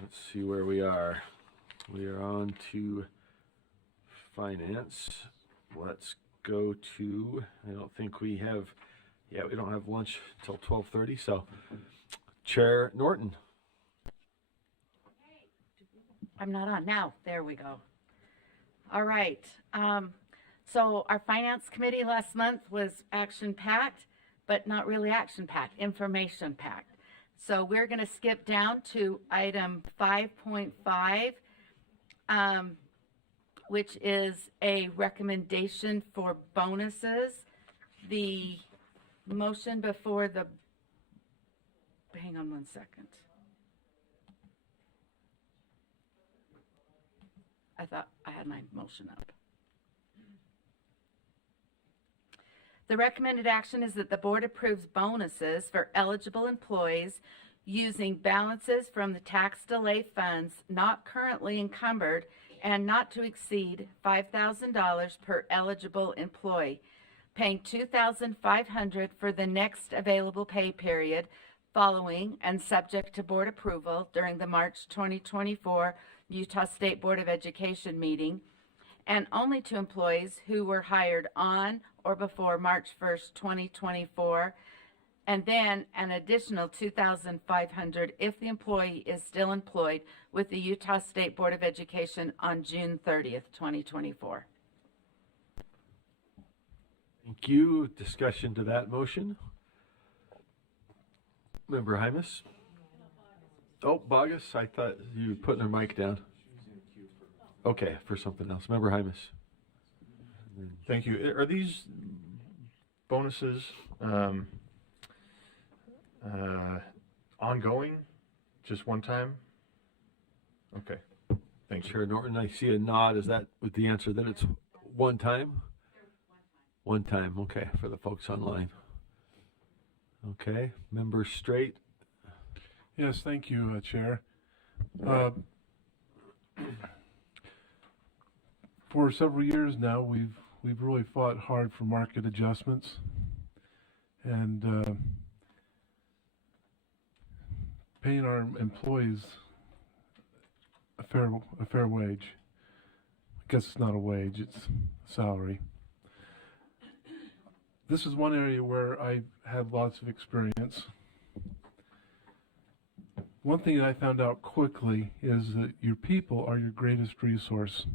Let's see where we are. We are on to finance. Let's go to, I don't think we have, we don't have lunch till 12:30, so Chair Norton. I'm not on now. There we go. All right. So our finance committee last month was action-packed, but not really action-packed, information-packed. So we're going to skip down to item 5.5, which is a recommendation for bonuses. The motion before the, hang on one second. I thought I had my motion up. The recommended action is that the board approves bonuses for eligible employees using balances from the tax delay funds not currently encumbered and not to exceed $5,000 per eligible employee, paying $2,500 for the next available pay period following and subject to board approval during the March 2024 Utah State Board of Education meeting, and only to employees who were hired on or before March 1st, 2024, and then an additional $2,500 if the employee is still employed with the Utah State Board of Education on June 30th, 2024. Thank you. Discussion to that motion. Member Hymas. Oh, Bogus, I thought you were putting her mic down. Okay, for something else. Member Hymas. Thank you. Are these bonuses ongoing? Just one time? Okay. Thank you. Chair Norton, I see a nod. Is that with the answer that it's one time? One time, okay, for the folks online. Okay, Member Straight. Yes, thank you, Chair. For several years now, we've really fought hard for market adjustments, and paying our employees a fair wage. I guess it's not a wage; it's a salary. This is one area where I've had lots of experience. One thing that I found out quickly is that your people are your greatest resource.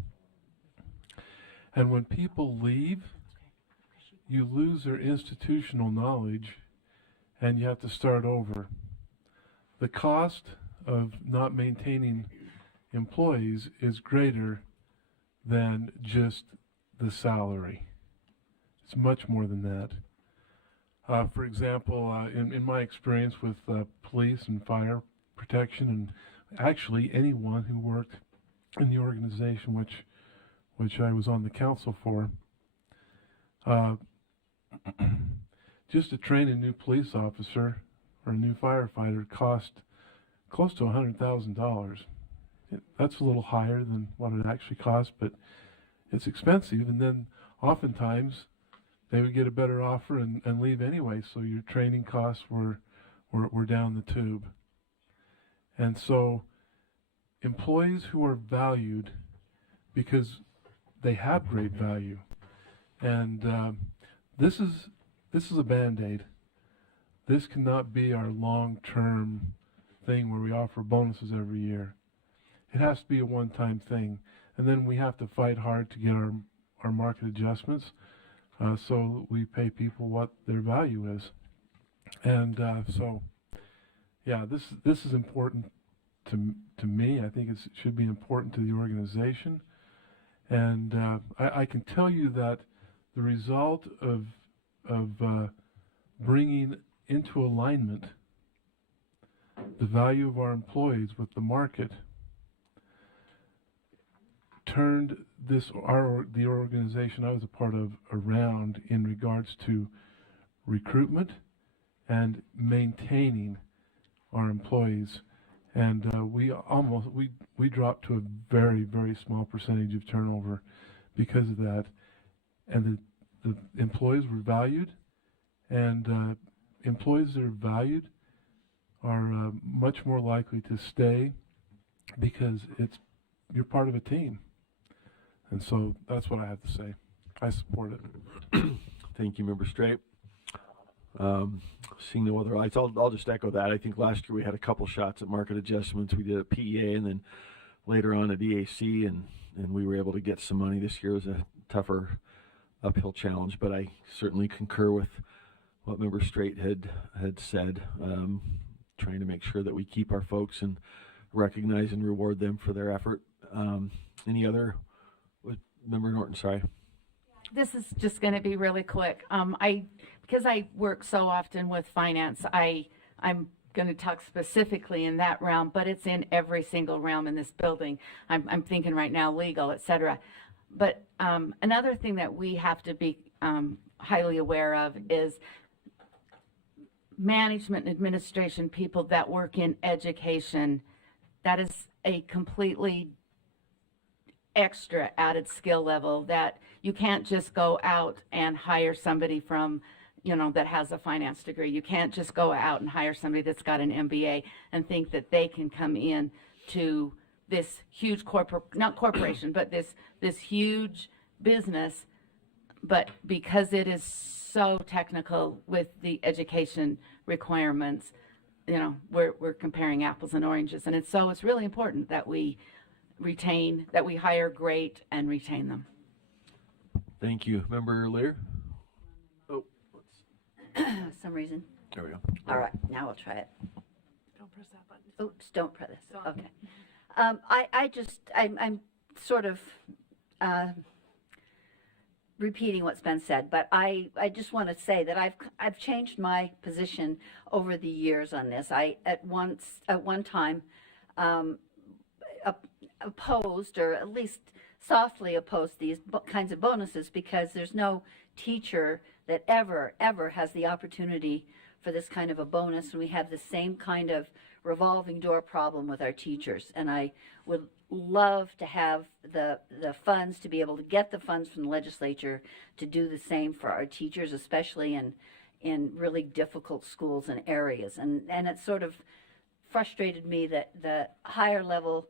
And when people leave, you lose their institutional knowledge and you have to start over. The cost of not maintaining employees is greater than just the salary. It's much more than that. For example, in my experience with police and fire protection, and actually anyone who worked in the organization which I was on the council for, just to train a new police officer or a new firefighter cost close to $100,000. That's a little higher than what it actually costs, but it's expensive. And then oftentimes they would get a better offer and leave anyway, so your training costs were down the tube. And so employees who are valued because they have great value, and this is a Band-Aid. This cannot be our long-term thing where we offer bonuses every year. It has to be a one-time thing, and then we have to fight hard to get our market adjustments, so we pay people what their value is. And so, yeah, this is important to me. I think it should be important to the organization. And I can tell you that the result of bringing into alignment the value of our employees with the market turned the organization I was a part of around in regards to recruitment and maintaining our employees. And we dropped to a very, very small percentage of turnover because of that. And the employees were valued, and employees that are valued are much more likely to stay because you're part of a team. And so that's what I have to say. I support it. Thank you, Member Straight. Seeing no other lights, I'll just echo that. I think last year we had a couple shots at market adjustments. We did at PEA and then later on at EAC, and we were able to get some money. This year was a tougher uphill challenge, but I certainly concur with what Member Straight had said, trying to make sure that we keep our folks and recognize and reward them for their effort. Any other, Member Norton, sorry. This is just going to be really quick. Because I work so often with finance, I'm going to talk specifically in that realm, but it's in every single realm in this building. I'm thinking right now legal, et cetera. But another thing that we have to be highly aware of is management and administration people that work in education. That is a completely extra added skill level that you can't just go out and hire somebody from, that has a finance degree. You can't just go out and hire somebody that's got an MBA and think that they can come in to this huge not corporation, but this huge business. But because it is so technical with the education requirements, we're comparing apples and oranges. And it's really important that we hire great and retain them. Thank you. Member Lear? Oh, For some reason. there we go. All right, now we'll try it. Don't press that button. Oops, don't press this. Sorry. Okay. I'm sort of repeating what's been said, but I just want to say that I've changed my position over the years on this. I at one time opposed, or at least softly opposed, these kinds of bonuses, because there's no teacher that ever has the opportunity for this kind of a bonus, and we have the same kind of revolving door problem with our teachers. And I would love to have the funds, to be able to get the funds from the legislature to do the same for our teachers, especially in really difficult schools and areas. And it sort of frustrated me that the higher level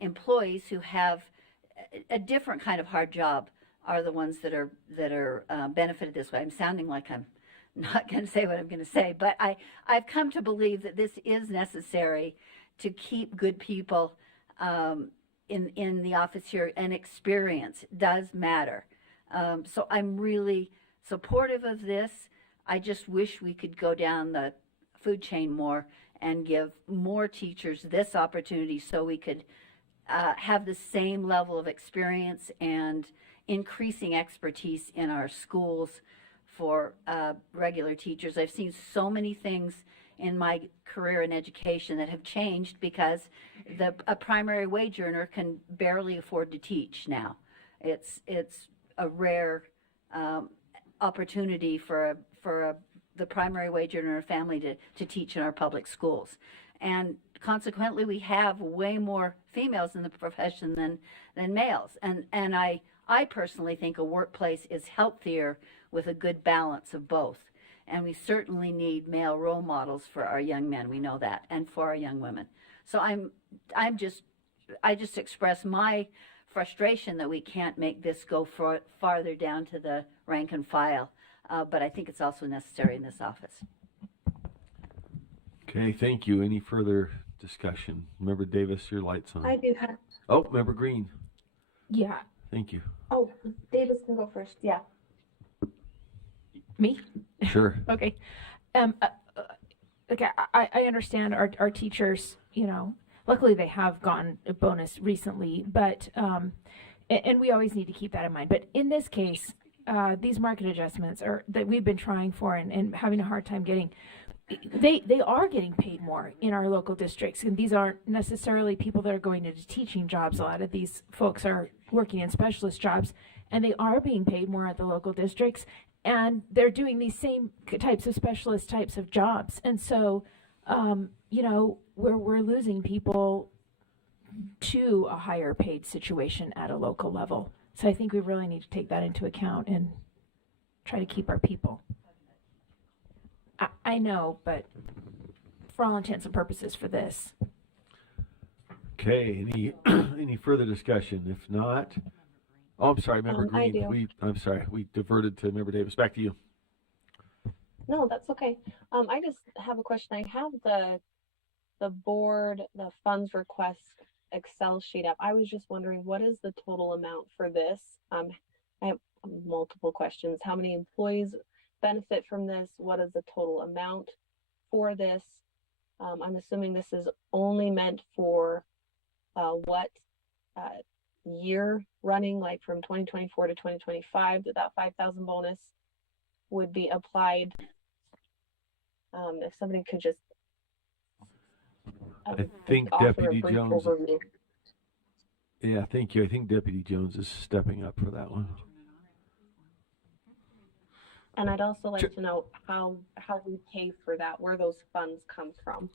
employees who have a different kind of hard job are the ones that are benefited this way. I'm sounding like I'm not going to say what I'm going to say, but I've come to believe that this is necessary to keep good people in the office here, and experience does matter. So I'm really supportive of this. I just wish we could go down the food chain more and give more teachers this opportunity so we could have the same level of experience and increasing expertise in our schools for regular teachers. I've seen so many things in my career in education that have changed because a primary wage earner can barely afford to teach now. It's a rare opportunity for the primary wage earner family to teach in our public schools. And consequently, we have way more females in the profession than males. And I personally think a workplace is healthier with a good balance of both. And we certainly need male role models for our young men. We know that, and for our young women. So I just express my frustration that we can't make this go farther down to the rank and file. But I think it's also necessary in this office. Okay, thank you. Any further discussion? Member Davis, your light's on. I do have. Oh, Member Green. Yeah. Thank you. Oh, Davis can go first. Yeah. Me? Sure. Okay. Okay, I understand our teachers, luckily they have gotten a bonus recently, but, and we always need to keep that in mind. But in this case, these market adjustments that we've been trying for and having a hard time getting, they are getting paid more in our local districts. And these aren't necessarily people that are going into teaching jobs. A lot of these folks are working in specialist jobs, and they are being paid more at the local districts. And they're doing these same types of specialist types of jobs. And so, we're losing people to a higher paid situation at a local level. So I think we really need to take that into account and try to keep our people. I know, but for all intents and purposes for this. Okay, any any further discussion? If not, oh, I'm sorry, Member I Green. do. I'm sorry, we diverted to Member Davis. Back to you. No, that's okay. I just have a question. I have the board, the funds request Excel sheet up. I was just wondering, what is the total amount for this? I have multiple questions. How many employees benefit from this? What is the total amount for this? I'm assuming this is only meant for what year running, like from 2024 to 2025, that 5,000 bonus would be applied. If somebody could just I think offer a Deputy brief Jones. overview. Yeah, thank you. I think Deputy Jones is stepping up for that one. And I'd also like Sure. to know how we pay for that, where those funds come from.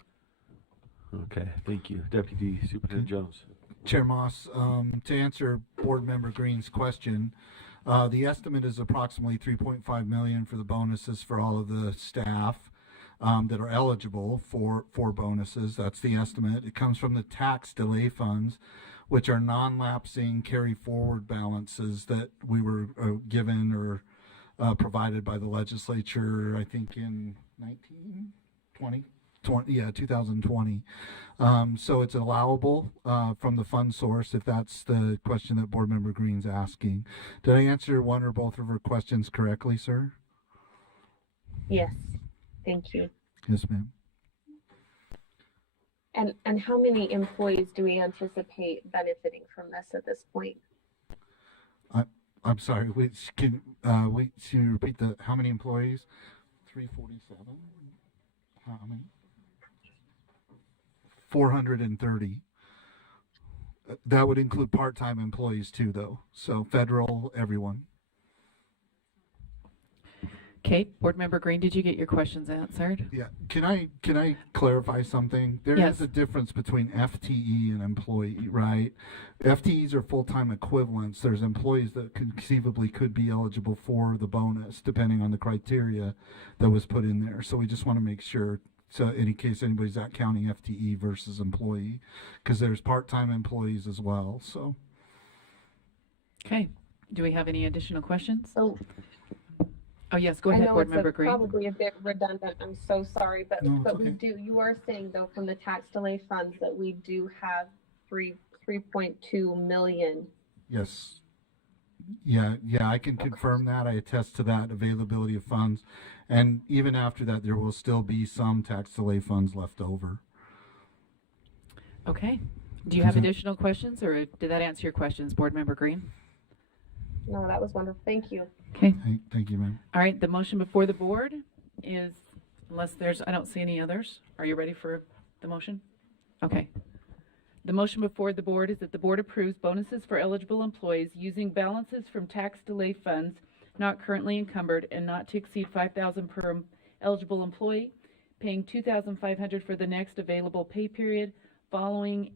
Okay, thank you, Deputy Superintendent Jones. Chair Moss, to answer Board Member Green's question, the estimate is approximately 3.5 million for the bonuses for all of the staff that are eligible for bonuses. That's the estimate. It comes from the tax delay funds, which are non-lapsing carry forward balances that we were given or provided by the legislature, I think in 2020. So it's allowable from the fund source, if that's the question that Board Member Green's asking. Did I answer one or both of her questions correctly, sir? Yes, thank you. Yes, ma'am. And how many employees do we anticipate benefiting from this at this point? I'm sorry, can you repeat how many employees? 347? How many? 430. That would include part-time employees too, though. So federal, everyone. Okay, Board Member Green, did you get your questions answered? Yeah. Can I clarify something? There Yes. is a difference between FTE and employee, right? FTEs are full-time equivalents. There's employees that conceivably could be eligible for the bonus, depending on the criteria that was put in there. So we just want to make sure. So in case anybody's not counting FTE versus employee, because there's part-time employees as well. So Okay, do we have any additional questions? So Oh, yes, go I ahead, know Board it's Member Green. probably a bit redundant. I'm so sorry, but No, it's we okay. do. You are saying though from the tax delay funds that we do have 3.2 million. yes. Yeah, I can confirm that. I attest to that availability of funds. And even after that, there will still be some tax delay funds left over. Okay, do you have Present. additional questions, or did that answer your questions, Board Member Green? No, that was wonderful. Thank you. Okay, Thank you, ma'am. all right, the motion before the board is, unless I don't see any others. Are you ready for the motion? Okay. The motion before the board is that the board approves bonuses for eligible employees using balances from tax delay funds not currently encumbered and not to exceed 5,000 per eligible employee, paying 2,500 for the next available pay period following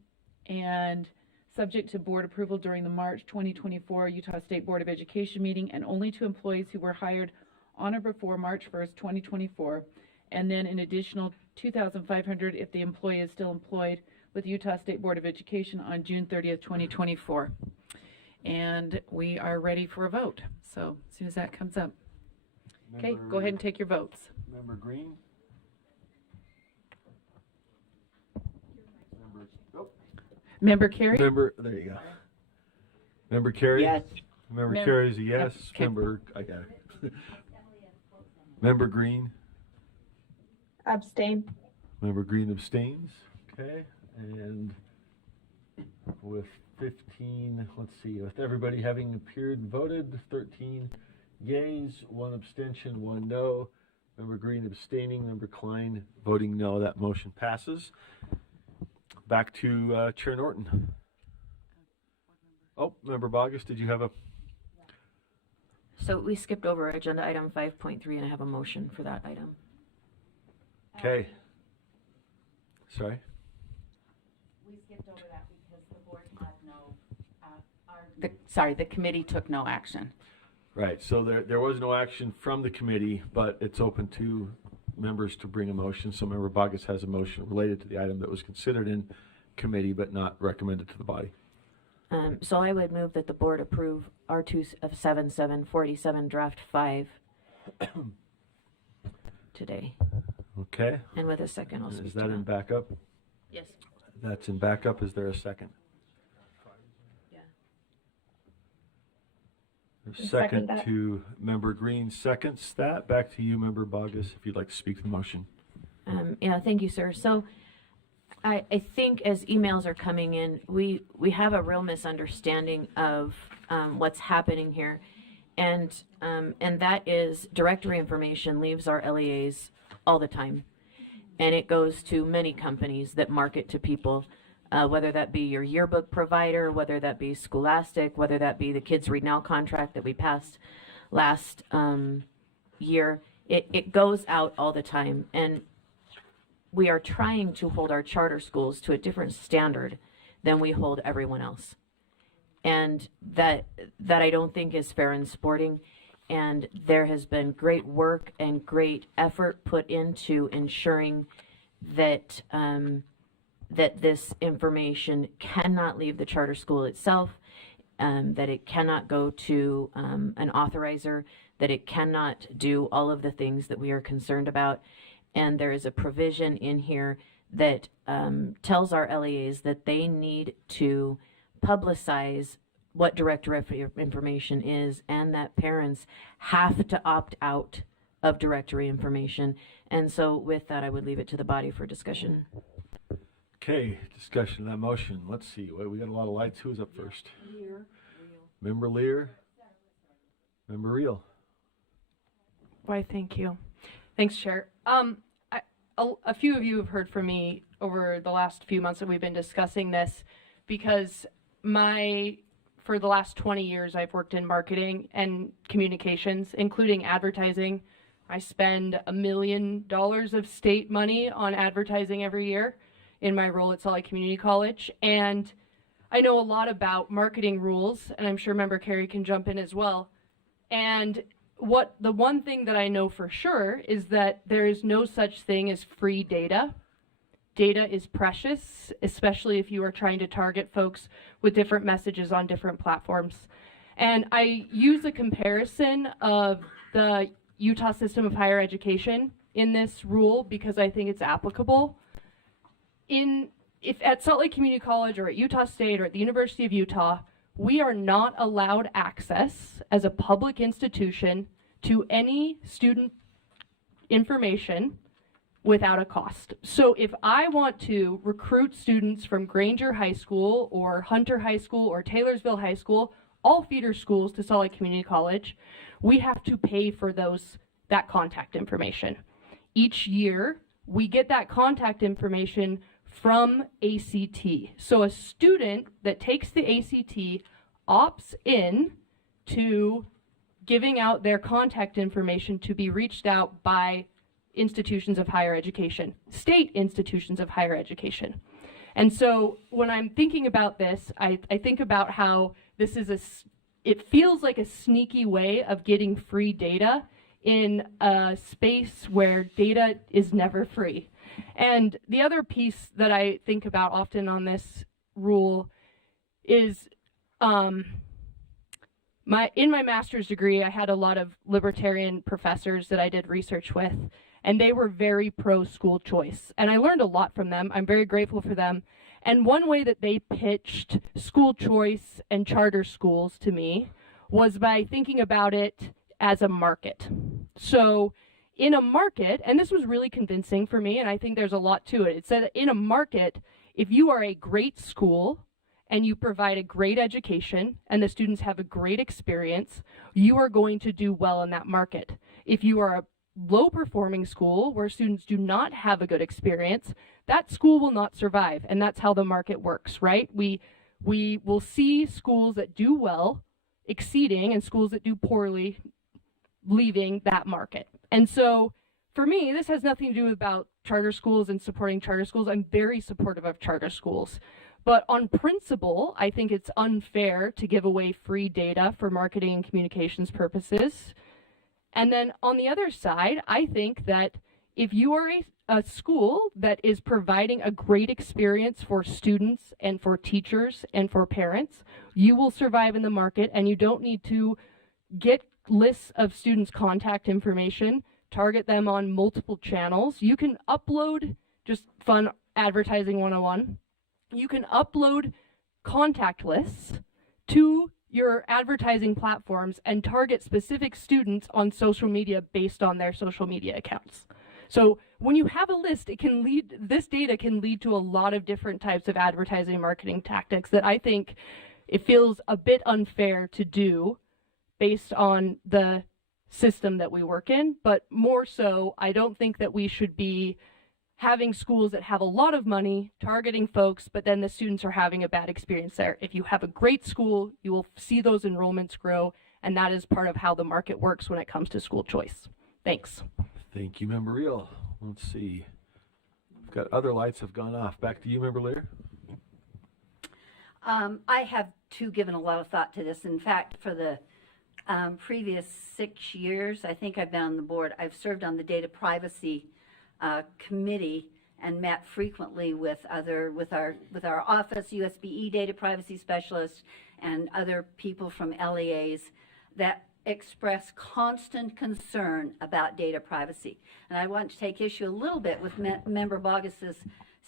and subject to board approval during the March 2024 Utah State Board of Education meeting, and only to employees who were hired on or before March 1st, 2024, and then an additional 2,500 if the employee is still employed with Utah State Board of Education on June 30th, 2024. And we are ready for a vote. So as soon as that comes up. Okay, go ahead and take your votes. Member Green. Member Carey? Member, there you go. Member Carey. Yes. Member Mem- Carey is a yes. okay. Member, I got it. Member Green. Abstain. Member Green abstains. Okay, and with 15, let's see, with everybody having appeared and voted, 13 yeas, 1 abstention, 1 no. Member Green abstaining, Member Klein voting no. That motion passes. Back to Chair Norton. Oh, Member Bogus, did you have a? So we skipped over agenda item 5.3 and I have a motion for that item. Okay. Sorry. We skipped over that because the board had no, the committee took no action. Right, so there was no action from the committee, but it's open to members to bring a motion. So Member Bogus has a motion related to the item that was considered in committee, but not recommended to the body. So I would move that the board approve R2 of 7747 draft 5 today. Okay. And with a second, I'll speak Is to that in backup? Yes. That's in backup. Is there a second? Yeah. Second Second that. to Member Green seconds that. Back to you, Member Bogus, if you'd like to speak to the motion. Yeah, thank you, sir. So I think as emails are coming in, we have a real misunderstanding of what's happening here. And that is directory information leaves our LEAs all the time. And it goes to many companies that market to people, whether that be your yearbook provider, whether that be Scholastic, whether that be the Kids Read Now contract that we passed last year. It goes out all the time. And we are trying to hold our charter schools to a different standard than we hold everyone else. And that I don't think is fair and sporting. And there has been great work and great effort put into ensuring that that this information cannot leave the charter school itself, that it cannot go to an authorizer, that it cannot do all of the things that we are concerned about. And there is a provision in here that tells our LEAs that they need to publicize what directory information is, and that parents have to opt out of directory information. And so with that, I would leave it to the body for discussion. Okay, discussion of that motion. Let's see. Wait, we got a lot of lights. Who's up first? Member Lear. Member Reel. Why, thank you. Thanks, Chair. A few of you have heard from me over the last few months that we've been discussing this, because for the last 20 years, I've worked in marketing and communications, including advertising. I spend $1 million of state money on advertising every year in my role at Salt Lake Community College. And I know a lot about marketing rules, and I'm sure Member Carey can jump in as well. And the one thing that I know for sure is that there is no such thing as free data. Data is precious, especially if you are trying to target folks with different messages on different platforms. And I use a comparison of the Utah system of higher education in this rule because I think it's applicable. If at Salt Lake Community College or at Utah State or at the University of Utah, we are not allowed access as a public institution to any student information without a cost. So if I want to recruit students from Granger High School or Hunter High School or Taylorsville High School, all feeder schools to Salt Lake Community College, we have to pay for that contact information. Each year, we get that contact information from ACT. So a student that takes the ACT opts in to giving out their contact information to be reached out by institutions of higher education, state institutions of higher education. And so when I'm thinking about this, I think about how this is it feels like a sneaky way of getting free data in a space where data is never free. And the other piece that I think about often on this rule is in my master's degree, I had a lot of libertarian professors that I did research with, and they were very pro school choice. And I learned a lot from them. I'm very grateful for them. And one way that they pitched school choice and charter schools to me was by thinking about it as a market. So in a market, and this was really convincing for me, and I think there's a lot to it. It said that in a market, if you are a great school and you provide a great education and the students have a great experience, you are going to do well in that market. If you are a low performing school where students do not have a good experience, that school will not survive. And that's how the market works, right? We will see schools that do well exceeding and schools that do poorly leaving that market. And so for me, this has nothing to do about charter schools and supporting charter schools. I'm very supportive of charter schools. But on principle, I think it's unfair to give away free data for marketing and communications purposes. And then on the other side, I think that if you are a school that is providing a great experience for students and for teachers and for parents, you will survive in the market, and you don't need to get lists of students' contact information, target them on multiple channels. You can upload, just fun advertising 101, you can upload contact lists to your advertising platforms and target specific students on social media based on their social media accounts. So when you have a list, this data can lead to a lot of different types of advertising and marketing tactics that I think it feels a bit unfair to do based on the system that we work in. But more so, I don't think that we should be having schools that have a lot of money targeting folks, but then the students are having a bad experience there. If you have a great school, you will see those enrollments grow, and that is part of how the market works when it comes to school choice. Thanks. Thank you, Member Reel. Let's see. We've got other lights have gone off. Back to you, Member Lear. I have too given a lot of thought to this. In fact, for the previous 6 years, I think I've been on the board, I've served on the data privacy committee and met frequently with our office, USBE data privacy specialists, and other people from LEAs that express constant concern about data privacy. And I want to take issue a little bit with Member Bogus's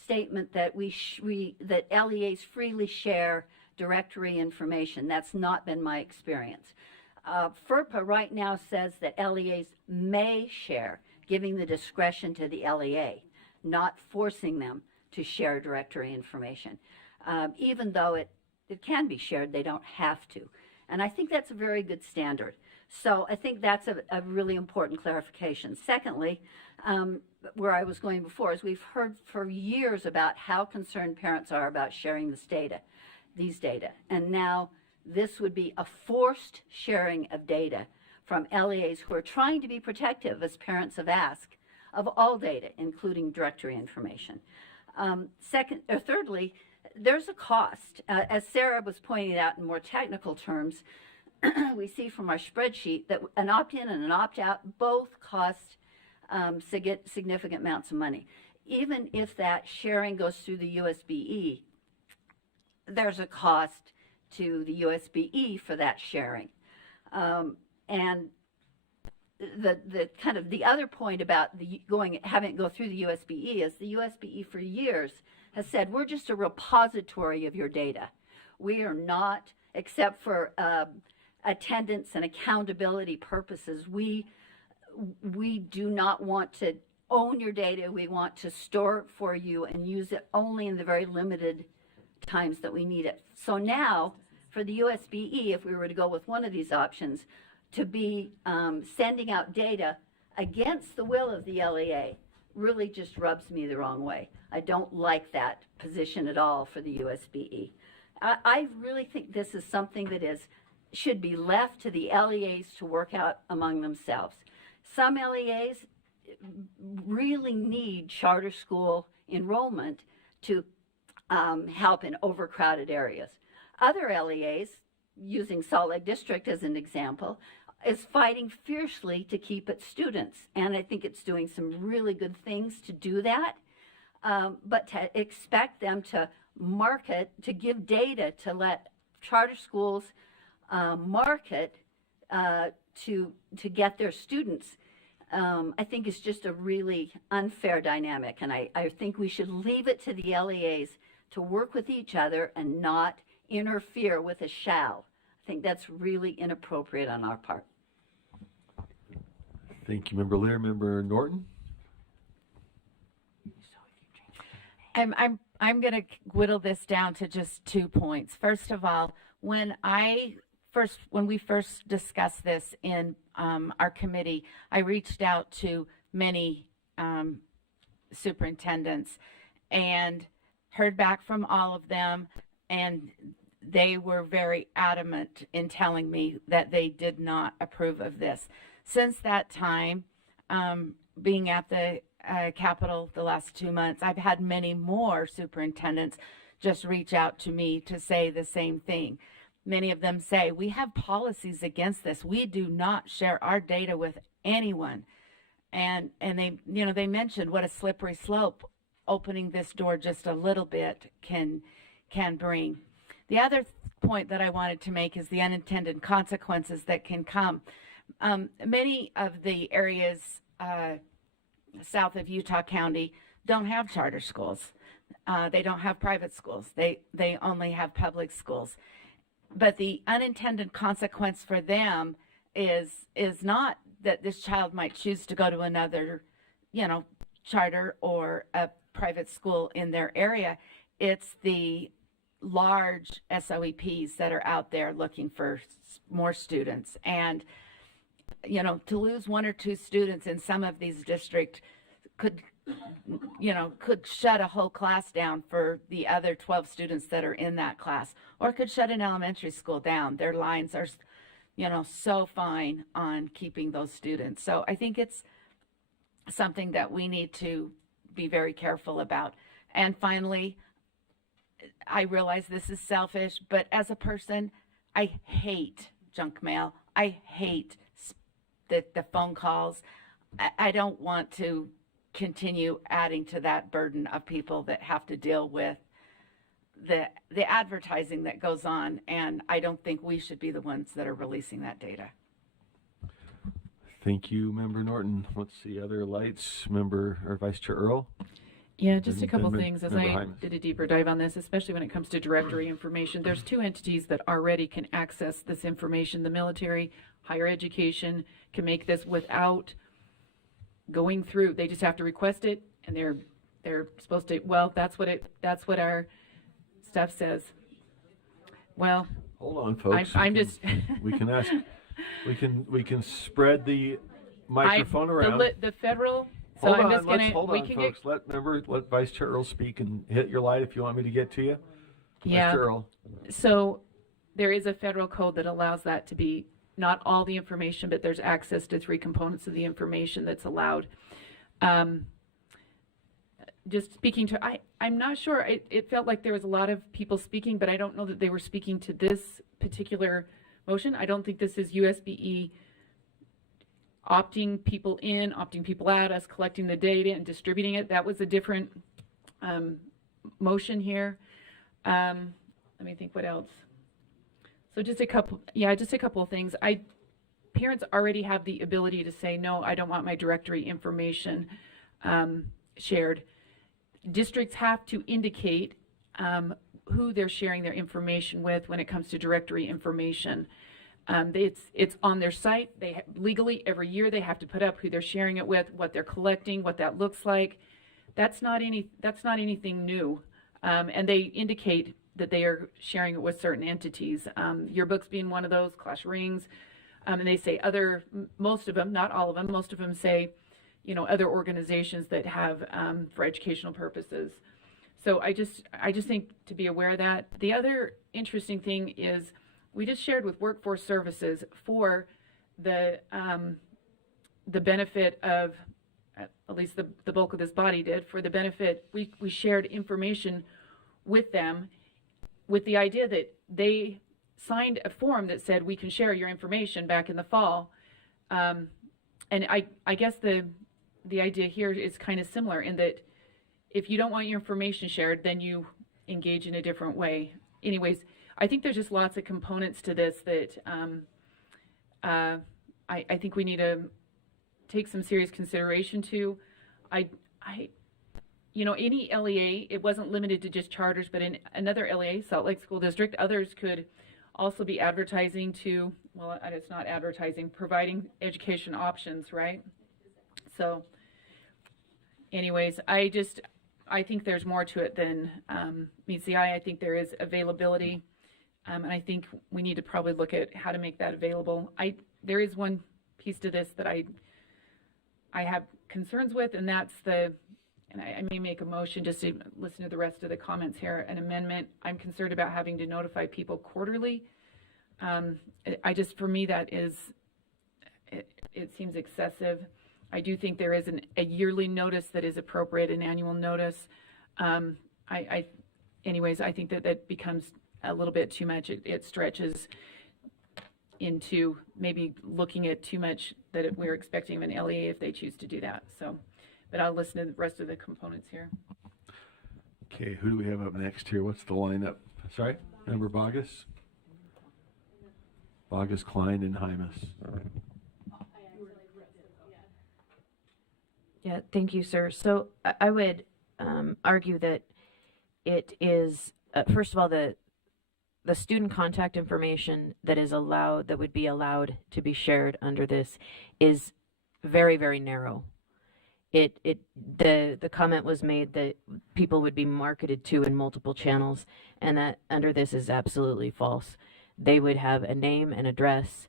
statement that that LEAs freely share directory information. That's not been my experience. FERPA right now says that LEAs may share, giving the discretion to the LEA, not forcing them to share directory information. Even though it can be shared, they don't have to. And I think that's a very good standard. So I think that's a really important clarification. Secondly, where I was going before is we've heard for years about how concerned parents are about sharing these data. And now this would be a forced sharing of data from LEAs who are trying to be protective, as parents have asked, of all data, including directory information. Thirdly, there's a cost. As Sarah was pointing out in more technical terms, we see from our spreadsheet that an opt-in and an opt-out both cost significant amounts of money. Even if that sharing goes through the USB-E, there's a cost to the USB-E for that sharing. And the kind of the other point about having it go through the USB-E is the USB-E for years has said, we're just a repository of your data. We are not, except for attendance and accountability purposes, we do not want to own your data. We want to store it for you and use it only in the very limited times that we need it. So now, for the USB-E, if we were to go with one of these options, to be sending out data against the will of the LEA really just rubs me the wrong way. I don't like that position at all for the USB-E. I really think this is something that should be left to the LEAs to work out among themselves. Some LEAs really need charter school enrollment to help in overcrowded areas. Other LEAs, using Salt Lake District as an example, is fighting fiercely to keep its students. And I think it's doing some really good things to do that. But to expect them to market, to give data, to let charter schools market to get their students, I think is just a really unfair dynamic. And I think we should leave it to the LEAs to work with each other and not interfere with a shall. I think that's really inappropriate on our part. Thank you, Member Lear. Member Norton? I'm going to whittle this down to just 2 points. First of all, when we first discussed this in our committee, I reached out to many superintendents and heard back from all of them, and they were very adamant in telling me that they did not approve of this. Since that time, being at the Capitol the last 2 months, I've had many more superintendents just reach out to me to say the same thing. Many of them say, we have policies against this. We do not share our data with anyone. and they, they mentioned what a slippery slope opening this door just a little bit can bring. The other point that I wanted to make is the unintended consequences that can come. Many of the areas south of Utah County don't have charter schools. They don't have private schools. They only have public schools. But the unintended consequence for them is not that this child might choose to go to another, charter or a private school in their area. It's the large SOEPs that are out there looking for more students. And, to lose one or two students in some of these districts could shut a whole class down for the other 12 students that are in that class, or could shut an elementary school down. Their lines are, so fine on keeping those students. So I think it's something that we need to be very careful about. And finally, I realize this is selfish, but as a person, I hate junk mail. I hate the phone calls. I don't want to continue adding to that burden of people that have to deal with the advertising that goes on, and I don't think we should be the ones that are releasing that data. Thank you, Member Norton. What's the other lights? Member or Vice Chair Earl? Yeah, just a And couple then things as Member I Hymas. did a deeper dive on this, especially when it comes to directory information. There's two entities that already can access this information. The military, higher education can make this without going through. They just have to request it, and they're supposed to. Well, that's what our stuff says. Well, Hold on, folks. I'm just. We can ask. We can spread the microphone around. The federal. So Hold I'm on, just gonna. hold we on, can folks. Let Vice Chair Earl speak and hit your light if you want me to get to you. Yeah. Vice Chair Earl. So there is a federal code that allows that to be not all the information, but there's access to 3 components of the information that's allowed. Just speaking to, I'm not sure. It felt like there was a lot of people speaking, but I don't know that they were speaking to this particular motion. I don't think this is USBE opting people in, opting people out, us collecting the data and distributing it. That was a different motion here. Let me think what else. So just a couple of things. Parents already have the ability to say, no, I don't want my directory information shared. Districts have to indicate who they're sharing their information with when it comes to directory information. It's on their site. Legally every year they have to put up who they're sharing it with, what they're collecting, what that looks like. That's not anything new, and they indicate that they are sharing it with certain entities. Yearbooks being one of those, Clash Rings, and they say most of them, not all of them, most of them say, other organizations that have for educational purposes. So I just think to be aware of that. The other interesting thing is we just shared with Workforce Services for the benefit of, at least the bulk of this body did, for the benefit, we shared information with them with the idea that they signed a form that said we can share your information back in the fall. And I guess the idea here is kind of similar in that if you don't want your information shared, then you engage in a different way. Anyways, I think there's just lots of components to this that I think we need to take some serious consideration to. Any LEA, it wasn't limited to just charters, but in another LEA, Salt Lake School District, others could also be advertising to, well, it's not advertising, providing education options, right? So anyways, I think there's more to it than meets the eye. I think there is availability, and I think we need to probably look at how to make that available. There is one piece to this that I have concerns with, and that's and I may make a motion just to listen to the rest of the comments here, an amendment. I'm concerned about having to notify people quarterly. For me, that is, it seems excessive. I do think there is a yearly notice that is appropriate, an annual notice. Anyways, I think that becomes a little bit too much. It stretches. into maybe looking at too much that we're expecting of an LEA if they choose to do that. So, but I'll listen to the rest of the components here. Okay, who do we have up next here? What's the lineup? Sorry, Member Bogus? Bogus, Klein, and Hymas. Yeah, thank you, sir. So I would argue that it is, first of all, the student contact information that is allowed, that would be allowed to be shared under this is very, very narrow. The comment was made that people would be marketed to in multiple channels, and that under this is absolutely false. They would have a name and address,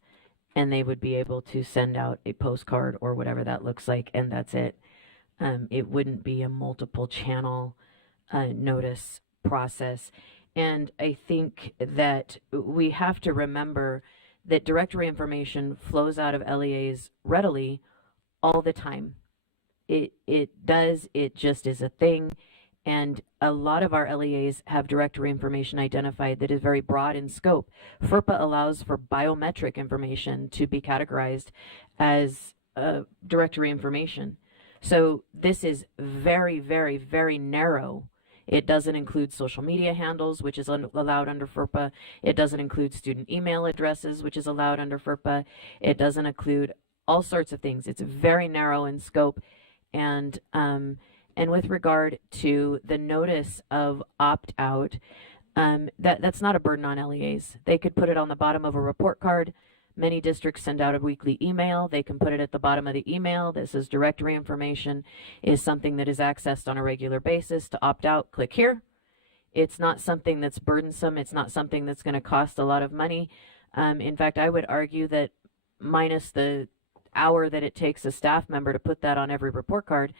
and they would be able to send out a postcard or whatever that looks like, and that's it. It wouldn't be a multiple channel notice process. And I think that we have to remember that directory information flows out of LEAs readily all the time. It does, it just is a thing. And a lot of our LEAs have directory information identified that is very broad in scope. FERPA allows for biometric information to be categorized as directory information. So this is very, very, very narrow. It doesn't include social media handles, which is allowed under FERPA. It doesn't include student email addresses, which is allowed under FERPA. It doesn't include all sorts of things. It's very narrow in scope. And with regard to the notice of opt-out, that's not a burden on LEAs. They could put it on the bottom of a report card. Many districts send out a weekly email. They can put it at the bottom of the email. This is directory information, is something that is accessed on a regular basis. To opt out, click here. It's not something that's burdensome. It's not something that's going to cost a lot of money. In fact, I would argue that minus the hour that it takes a staff member to put that on every report card,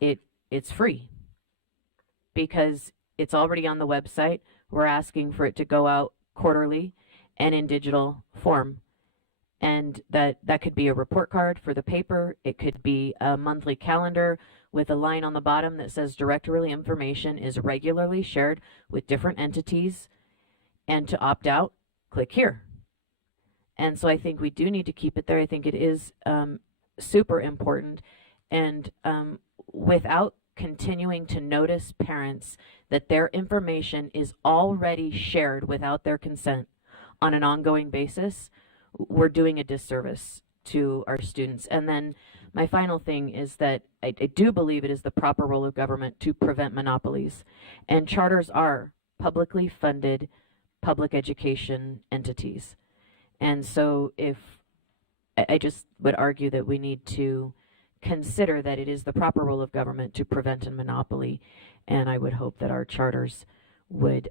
it's free because it's already on the website. We're asking for it to go out quarterly and in digital form. And that could be a report card for the paper. It could be a monthly calendar with a line on the bottom that says directory information is regularly shared with different entities. And to opt out, click here. And so I think we do need to keep it there. I think it is super important. And without continuing to notice parents that their information is already shared without their consent on an ongoing basis, we're doing a disservice to our students. And then my final thing is that I do believe it is the proper role of government to prevent monopolies. And charters are publicly funded public education entities. And so I just would argue that we need to consider that it is the proper role of government to prevent a monopoly. And I would hope that our charters would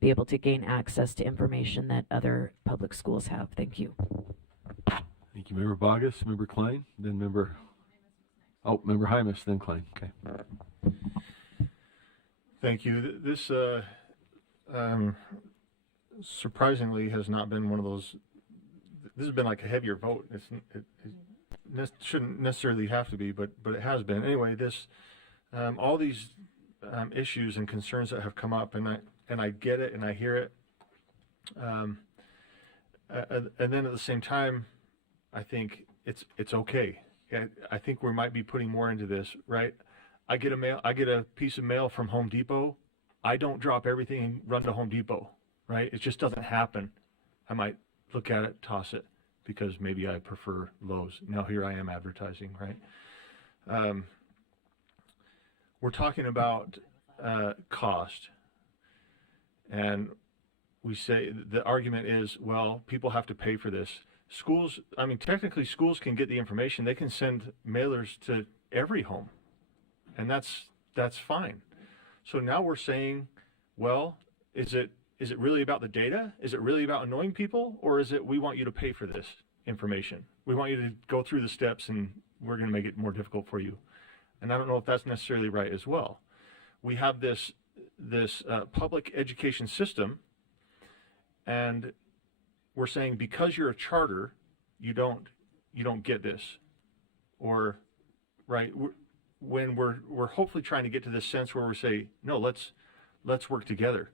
be able to gain access to information that other public schools have. Thank you. Thank you, Member Bogus, Member Klein, then Member Hymas, then Klein. Okay. Thank you. This surprisingly has not been one of those. This has been like a heavier vote. It shouldn't necessarily have to be, but it has been. Anyway, this all these issues and concerns that have come up, and I get it and I hear it, and then at the same time, I think it's okay. I think we might be putting more into this, right? I get a piece of mail from Home Depot. I don't drop everything and run to Home Depot, right? It just doesn't happen. I might look at it, toss it, because maybe I prefer Lowe's. Now here I am advertising, right? We're talking about cost, and we say the argument is, well, people have to pay for this. Schools, I mean, technically schools can get the information. They can send mailers to every home, and that's fine. So now we're saying, well, is it really about the data? Is it really about annoying people? Or is it we want you to pay for this information? We want you to go through the steps and we're going to make it more difficult for you. And I don't know if that's necessarily right as well. We have this public education system, and we're saying because you're a charter, you don't get this. Or, right, when we're hopefully trying to get to this sense where we say, no, let's work together.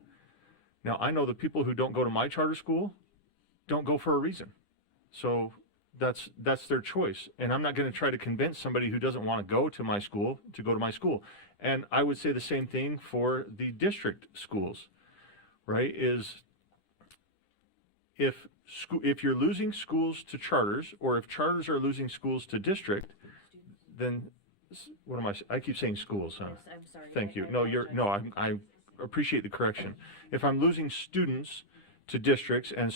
Now, I know the people who don't go to my charter school don't go for a reason. So that's their choice. And I'm not going to try to convince somebody who doesn't want to go to my school to go to my school. And I would say the same thing for the district schools, right? Is if you're losing schools to charters, or if charters are losing schools to district, then what am I keep saying schools, huh? I'm sorry. Thank you. I appreciate the correction. If I'm losing students to districts and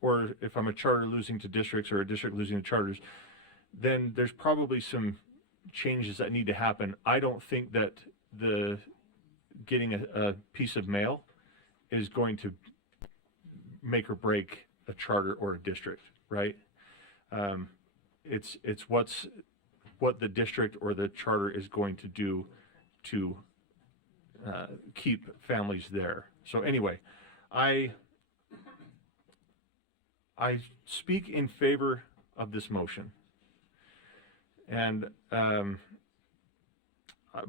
or if I'm a charter losing to districts or a district losing to charters, then there's probably some changes that need to happen. I don't think that getting a piece of mail is going to make or break a charter or a district, right? It's what the district or the charter is going to do to keep families there. So anyway, I speak in favor of this motion, and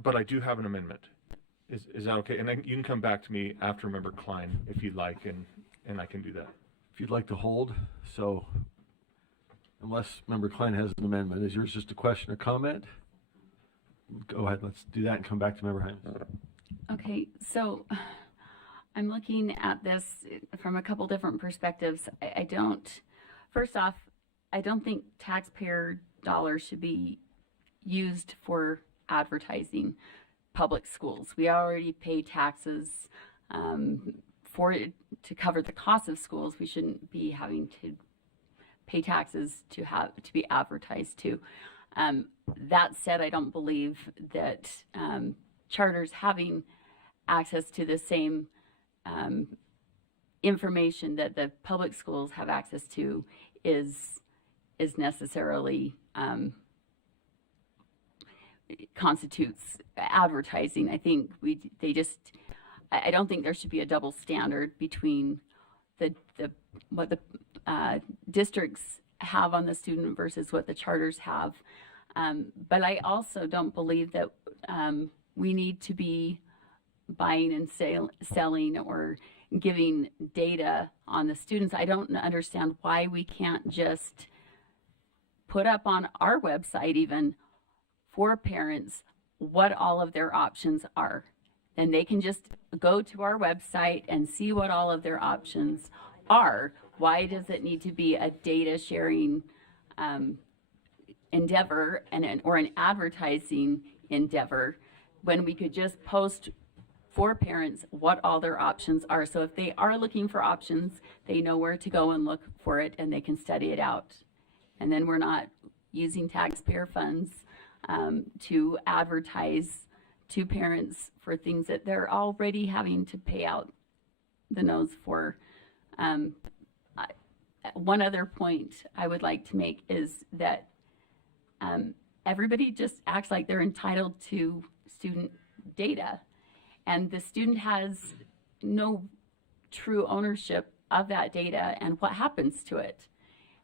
but I do have an amendment. Is that okay? And then you can come back to me after Member Klein if you'd like, and I can do that. If you'd like to hold, so unless Member Klein has an amendment, is yours just a question or comment? Go ahead, let's do that and come back to Member Hymas. Okay, so I'm looking at this from a couple different perspectives. First off, I don't think taxpayer dollars should be used for advertising public schools. We already pay taxes to cover the cost of schools. We shouldn't be having to pay taxes to be advertised to. That said, I don't believe that charters having access to the same information that the public schools have access to is necessarily constitutes advertising. I think I don't think there should be a double standard between what the districts have on the student versus what the charters have. But I also don't believe that we need to be buying and selling or giving data on the students. I don't understand why we can't just put up on our website even for parents what all of their options are. And they can just go to our website and see what all of their options are. Why does it need to be a data sharing endeavor or an advertising endeavor when we could just post for parents what all their options are? So if they are looking for options, they know where to go and look for it, and they can study it out. And then we're not using taxpayer funds to advertise to parents for things that they're already having to pay out the nose for. One other point I would like to make is that everybody just acts like they're entitled to student data, and the student has no true ownership of that data and what happens to it.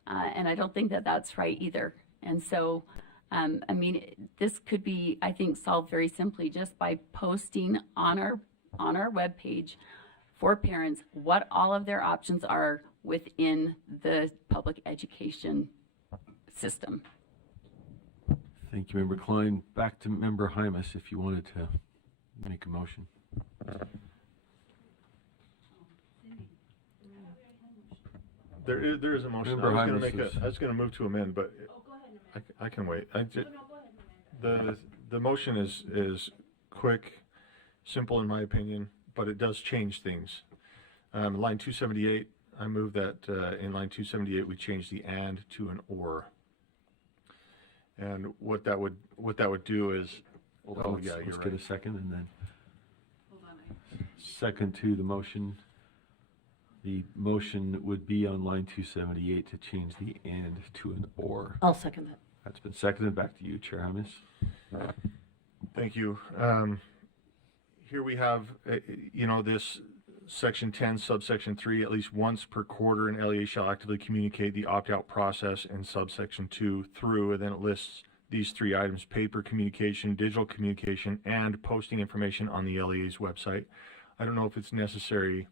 And I don't think that that's right either. And so, this could be, I think, solved very simply just by posting on our webpage for parents what all of their options are within the public education system. Thank you, Member Klein. Back to Member Hymas if you wanted to make a motion. There is a motion. Member I Hymas was going to move to amend, but I can wait. The motion is quick, simple in my opinion, but it does change things. Line 278, I move that in line 278 we change the and to an or. And what that would do is, Let's get a second, and then second to the motion. The motion would be on line 278 to change the and to an or. I'll second that. That's been seconded. Back to you, Chair Hymas. Thank you. Here we have, this section 10, subsection 3, at least once per quarter, an LEA shall actively communicate the opt-out process in subsection 2 through, and then it lists these three items: paper communication, digital communication, and posting information on the LEA's website. I don't know if it's necessary,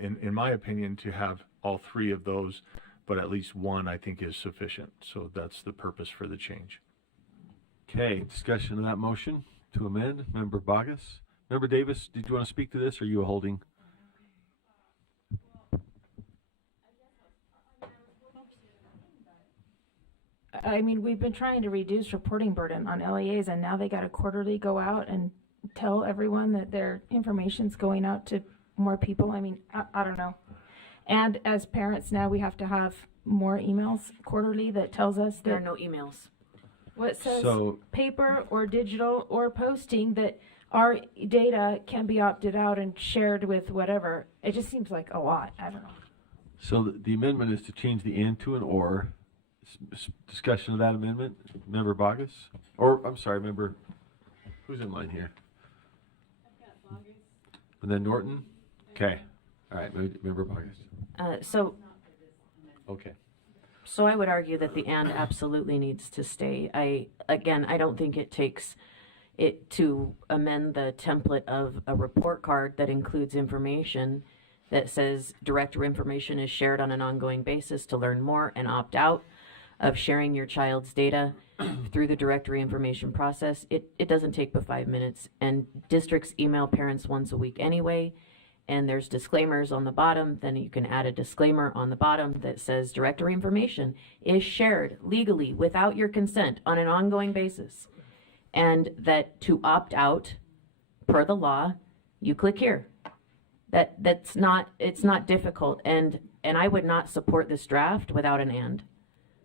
in my opinion, to have all three of those, but at least one I think is sufficient. So that's the purpose for the change. Okay, discussion of that motion to amend. Member Bogus. Member Davis, did you want to speak to this, or are you holding? I mean, we've been trying to reduce reporting burden on LEAs, and now they got to quarterly go out and tell everyone that their information's going out to more people. I mean, I don't know. And as parents now, we have to have more emails quarterly that tells us There are that no emails. what says So, paper or digital or posting that our data can be opted out and shared with whatever. It just seems like a lot. I don't know. so the amendment is to change the and to an or. Discussion of that amendment. Member Bogus? Or, I'm sorry, member, who's in line here? And then Norton? Okay. All right, member Bogus. So Okay. I would argue that the and absolutely needs to stay. I don't think it takes it to amend the template of a report card that includes information that says director information is shared on an ongoing basis to learn more and opt out of sharing your child's data through the directory information process. It doesn't take but 5 minutes, and districts email parents once a week anyway, and there's disclaimers on the bottom. Then you can add a disclaimer on the bottom that says directory information is shared legally without your consent on an ongoing basis, and that to opt out per the law, you click here. It's not difficult, and I would not support this draft without an and.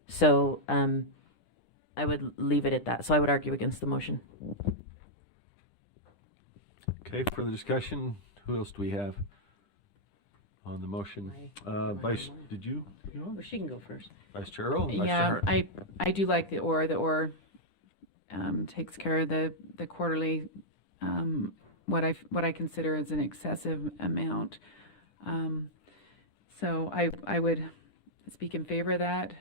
So I would leave it at that. So I would argue against the motion. Okay, further discussion. Who else do we have on the motion? Vice, did you? Well, she can go first. Vice Chair Earl? Vice Chair Yeah, Hart. I do like the or. The or takes care of the quarterly, what I consider as an excessive amount. So I would speak in favor of that.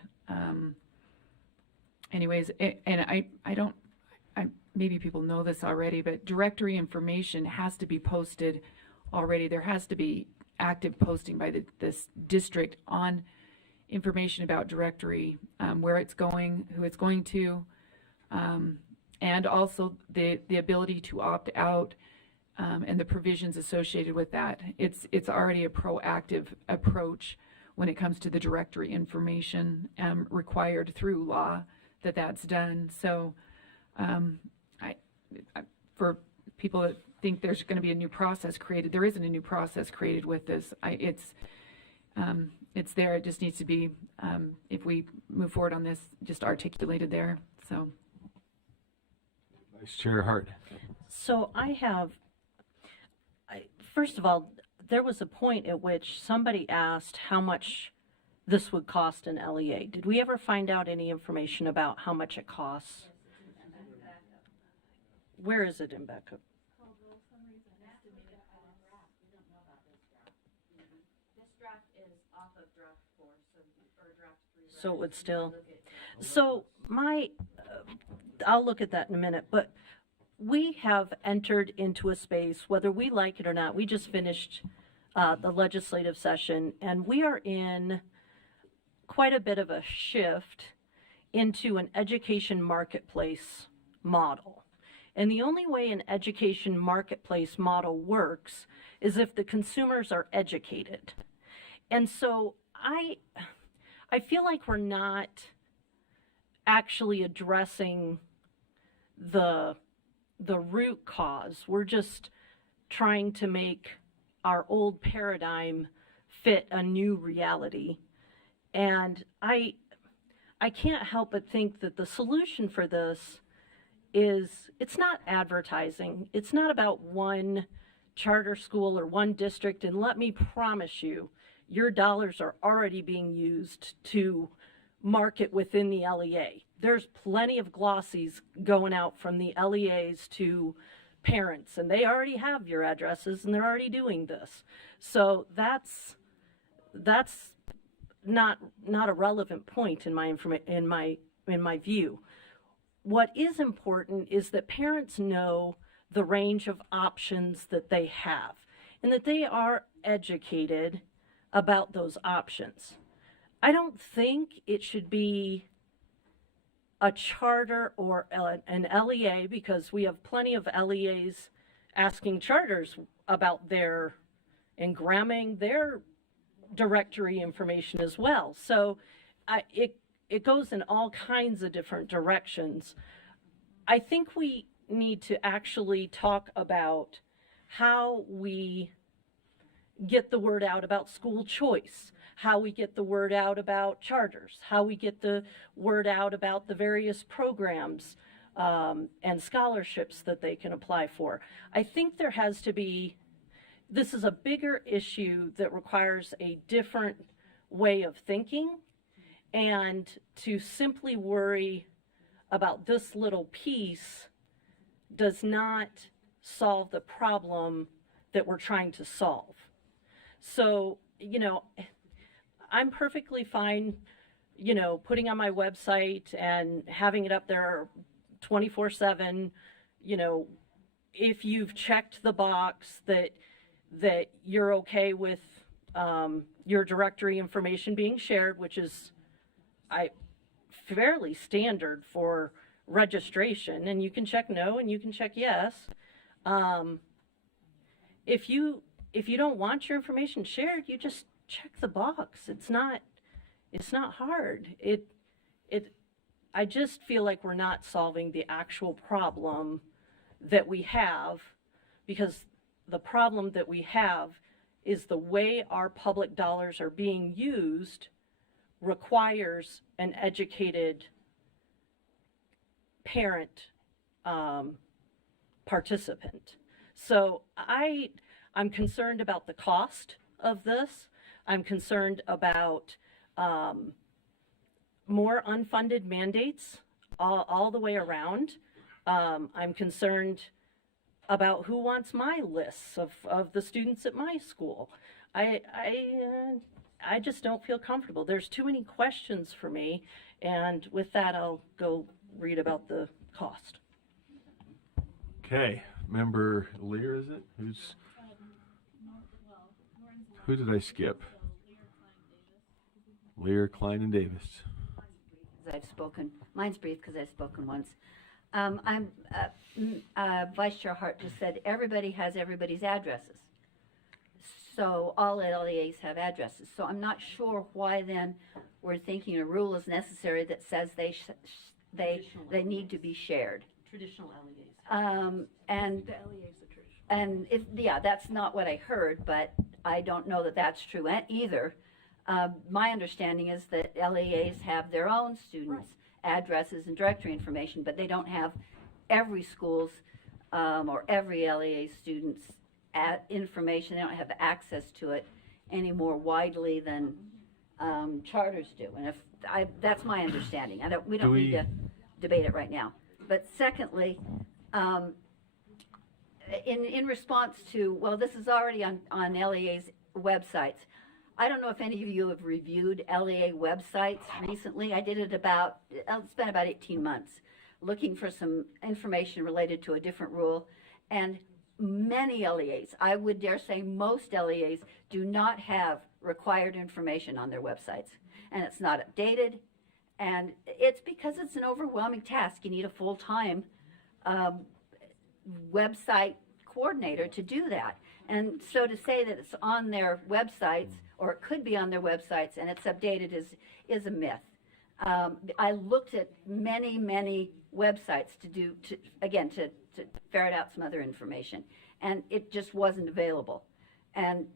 Anyways, and maybe people know this already, but directory information has to be posted already. There has to be active posting by this district on information about directory, where it's going, who it's going to, and also the ability to opt out, and the provisions associated with that. It's already a proactive approach when it comes to the directory information required through law that's done. So for people that think there's going to be a new process created, there isn't a new process created with this. It's there. It just needs to be, if we move forward on this, just articulated there. So. Vice Chair Hart. So first of all, there was a point at which somebody asked how much this would cost an LEA. Did we ever find out any information about how much it costs? Where is it in backup? So it would still. So I'll look at that in a minute, but we have entered into a space, whether we like it or not. We just finished the legislative session, and we are in quite a bit of a shift into an education marketplace model. And the only way an education marketplace model works is if the consumers are educated. And so I feel like we're not actually addressing the root cause. We're just trying to make our old paradigm fit a new reality. And I can't help but think that the solution for this is, it's not advertising. It's not about one charter school or one district. And let me promise you, your dollars are already being used to market within the LEA. There's plenty of glossies going out from the LEAs to parents, and they already have your addresses, and they're already doing this. So that's not a relevant point in my view. What is important is that parents know the range of options that they have, and that they are educated about those options. I don't think it should be a charter or an LEA, because we have plenty of LEAs asking charters about their and gramming their directory information as well. So it goes in all kinds of different directions. I think we need to actually talk about how we get the word out about school choice, how we get the word out about charters, how we get the word out about the various programs and scholarships that they can apply for. I think there has to be, this is a bigger issue that requires a different way of thinking, and to simply worry about this little piece does not solve the problem that we're trying to solve. So, you know, I'm perfectly fine, you know, putting on my website and having it up there 24/7, you know, if you've checked the box that you're okay with your directory information being shared, which is fairly standard for registration, and you can check no and you can check yes. If you don't want your information shared, you just check the box. It's not hard. I just feel like we're not solving the actual problem that we have, because the problem that we have is the way our public dollars are being used requires an educated parent participant. So I'm concerned about the cost of this. I'm concerned about more unfunded mandates all the way around. I'm concerned about who wants my lists of the students at my school. I just don't feel comfortable. There's too many questions for me, and with that, I'll go read about the cost. Okay, member Lear, is it? Who did I skip? Lear, Klein, and Davis. I've spoken. Mine's brief because I've spoken once. Vice Chair Hart just said everybody has everybody's addresses. So all LEAs have addresses. So I'm not sure why then we're thinking a rule is necessary that says they need to be shared. Traditional LEAs. And that's not what I heard, but I don't know that that's true either. My understanding is that LEAs have their own students' addresses and directory information, but they don't have every school's or every LEA student's information. They don't have access to it any more widely than charters do. And that's my understanding. We don't need to debate it right now. But secondly, in response to, well, this is already on LEA's websites. I don't know if any of you have reviewed LEA websites recently. I did it it's been about 18 months, looking for some information related to a different rule. And many LEAs, I would dare say most LEAs, do not have required information on their websites. And it's not updated. And it's because it's an overwhelming task. You need a full-time website coordinator to do that. And so to say that it's on their websites, or it could be on their websites, and it's updated is a myth. I looked at many websites to ferret out some other information, and it just wasn't available. And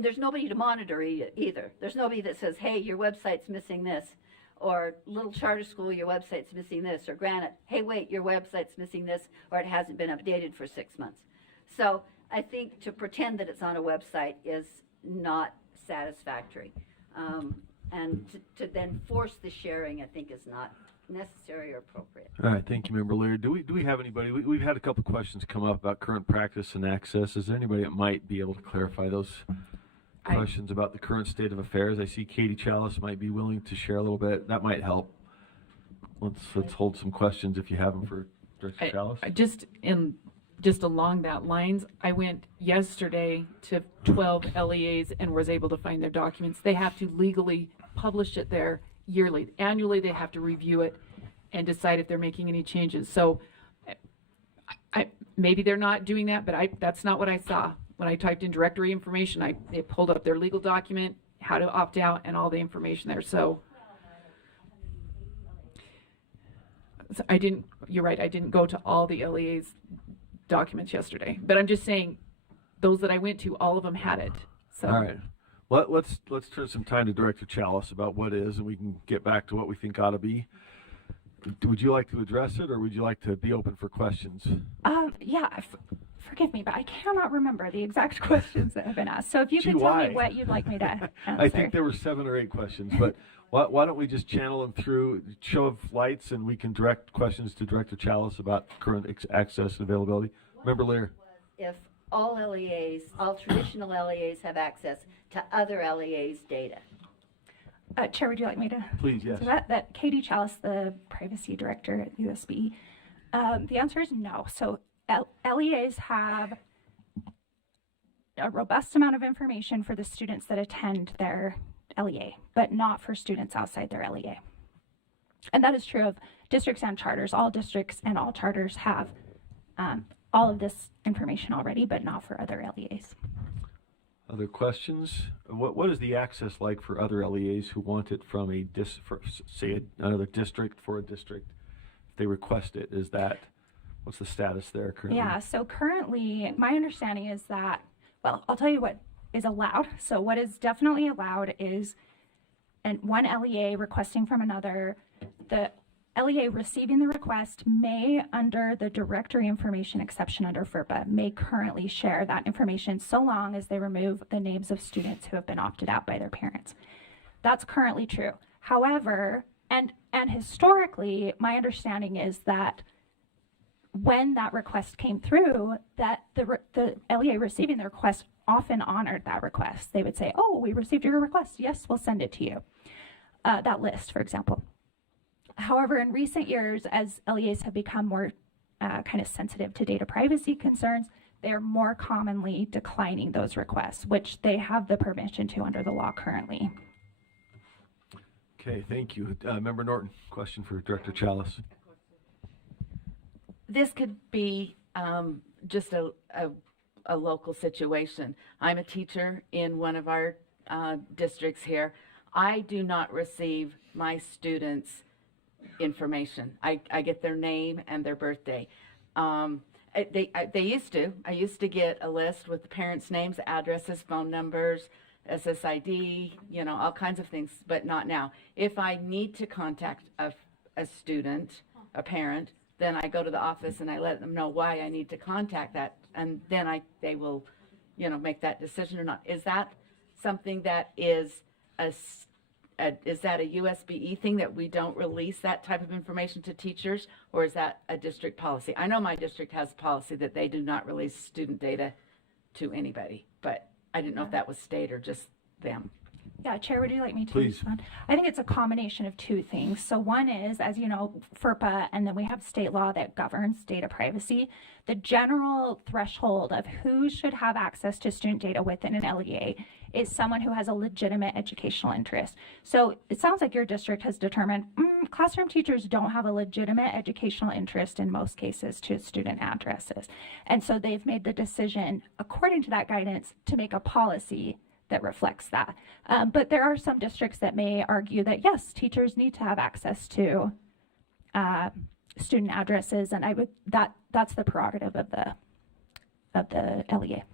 there's nobody to monitor either. There's nobody that says, hey, your website's missing this, or little charter school, your website's missing this, or Granite, hey, wait, your website's missing this, or it hasn't been updated for 6 months. So I think to pretend that it's on a website is not satisfactory. And to then force the sharing, I think, is not necessary or appropriate. All right, thank you, member Lear. Do we have anybody? We've had a couple questions come up about current practice and access. Is there anybody that might be able to clarify those questions about the current state of affairs? I see Katie Chalice might be willing to share a little bit. That might help. Let's hold some questions if you have them for Director Chalice. Just along that lines, I went yesterday to 12 LEAs and was able to find their documents. They have to legally publish it there yearly. Annually, they have to review it and decide if they're making any changes. So maybe they're not doing that, but that's not what I saw. When I typed in directory information, it pulled up their legal document, how to opt out, and all the information there. So you're right, I didn't go to all the LEA's documents yesterday. But I'm just saying, those that I went to, all of them had it. So. All right. Let's turn some time to Director Chalice about what is, and we can get back to what we think ought to be. Would you like to address it, or would you like to be open for questions? Yeah, forgive me, but I cannot remember the exact questions that have been asked. So if you could tell me what you'd like me to answer. I think there were 7 or 8 questions, but why don't we just channel them through show of lights, and we can direct questions to Director Chalice about current access and availability. Member Lear. If all LEAs, all traditional LEAs have access to other LEAs' data. Chair, would you like me to? Please, yes. So that Katie Chalice, the privacy director at USB, the answer is no. So LEAs have a robust amount of information for the students that attend their LEA, but not for students outside their LEA. And that is true of districts and charters. All districts and all charters have all of this information already, but not for other LEAs. Other questions? What is the access like for other LEAs who want it from another district for a district? If they request it, what's the status there currently? Yeah, so currently my understanding is that, well, I'll tell you what is allowed. So what is definitely allowed is one LEA requesting from another. The LEA receiving the request may, under the directory information exception under FERPA, may currently share that information so long as they remove the names of students who have been opted out by their parents. That's currently true. However, and historically, my understanding is that when that request came through, that the LEA receiving the request often honored that request. They would say, oh, we received your request. Yes, we'll send it to you. That list, for example. However, in recent years, as LEAs have become more kind of sensitive to data privacy concerns, they're more commonly declining those requests, which they have the permission to under the law currently. Okay, thank you. Member Norton, question for Director Chalice. This could be just a local situation. I'm a teacher in one of our districts here. I do not receive my students' information. I get their name and their birthday. They used to. I used to get a list with the parents' names, addresses, phone numbers, SSID, all kinds of things, but not now. If I need to contact a student, a parent, then I go to the office and I let them know why I need to contact that, and then they will, make that decision or not. Is that something that is is that a USBE thing that we don't release that type of information to teachers, or is that a district policy? I know my district has a policy that they do not release student data to anybody, but I didn't know if that was state or just them. Yeah, Chair, would you like me to Please. respond? I think it's a combination of two things. So one is, as you know, FERPA, and then we have state law that governs data privacy. The general threshold of who should have access to student data within an LEA is someone who has a legitimate educational interest. So it sounds like your district has determined classroom teachers don't have a legitimate educational interest in most cases to student addresses. And so they've made the decision, according to that guidance, to make a policy that reflects that. But there are some districts that may argue that yes, teachers need to have access to student addresses, and that's the prerogative of the LEA.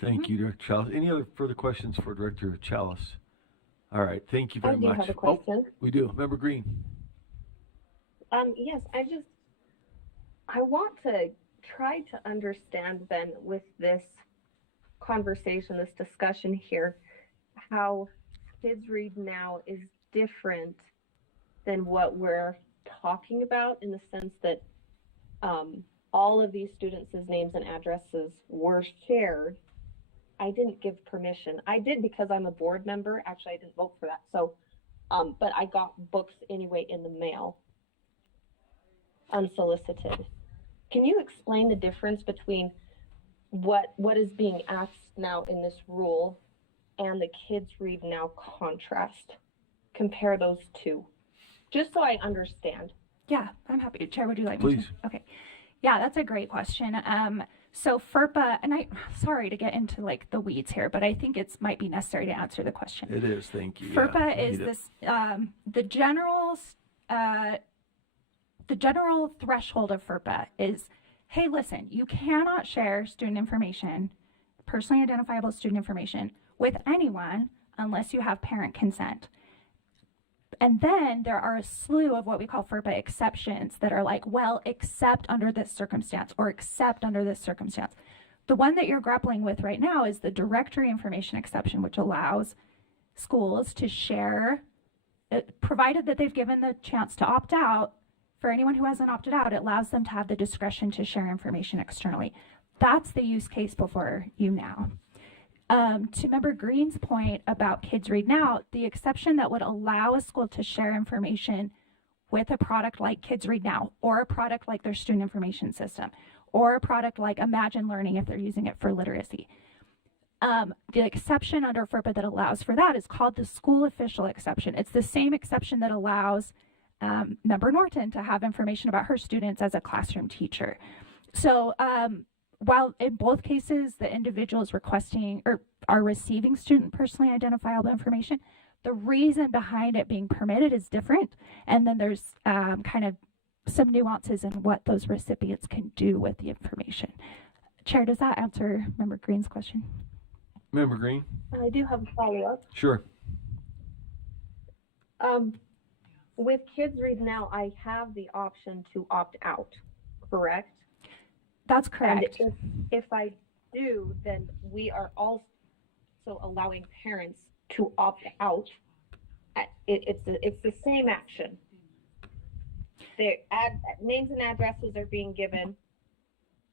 Thank you, Director Chalice. Any other further questions for Director Chalice? All right, thank you very much. I do have a question. Oh, we do. Member Green. Yes, I want to try to understand then with this conversation, this discussion here, how Kids Read Now is different than what we're talking about, in the sense that all of these students' names and addresses were shared. I didn't give permission. I did because I'm a board member. Actually, I didn't vote for that. So, but I got books anyway in the mail, unsolicited. Can you explain the difference between what is being asked now in this rule and the Kids Read Now contrast? compare those two? Just so I understand. Yeah, I'm happy to. Chair, would you like me Please. to? Okay. Yeah, that's a great question. So FERPA, and sorry to get into like the weeds here, but I think it might be necessary to answer the question. It is, thank you. FERPA Yeah, is need it. this, the general threshold of FERPA is, hey, listen, you cannot share student information, personally identifiable student information, with anyone unless you have parent consent. And then there are a slew of what we call FERPA exceptions that are like, well, except under this circumstance or except under this circumstance. The one that you're grappling with right now is the directory information exception, which allows schools to share, provided that they've given the chance to opt out. For anyone who hasn't opted out, it allows them to have the discretion to share information externally. That's the use case before you now. To Member Green's point about Kids Read Now, the exception that would allow a school to share information with a product like Kids Read Now, or a product like their student information system, or a product like Imagine Learning if they're using it for literacy. The exception under FERPA that allows for that is called the school official exception. It's the same exception that allows Member Norton to have information about her students as a classroom teacher. So while in both cases the individual is requesting or are receiving student personally identifiable information, the reason behind it being permitted is different. And then there's kind of some nuances in what those recipients can do with the information. Chair, does that answer Member Green's question? Member Green? I do have a follow-up. Sure. With Kids Read Now, I have the option to opt out, correct? That's correct. And if I do, then we are also allowing parents to opt out. It's the same action. Names and addresses are being given.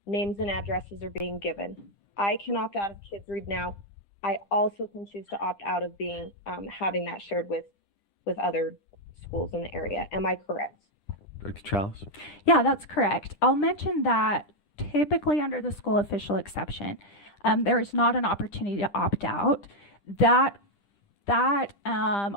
Names and addresses are being given. I can opt out of Kids Read Now. I also can choose to opt out of being having that shared with other schools in the area. Am I correct? Dr. Chalice? Yeah, that's correct. I'll mention that typically under the school official exception, there is not an opportunity to opt out. That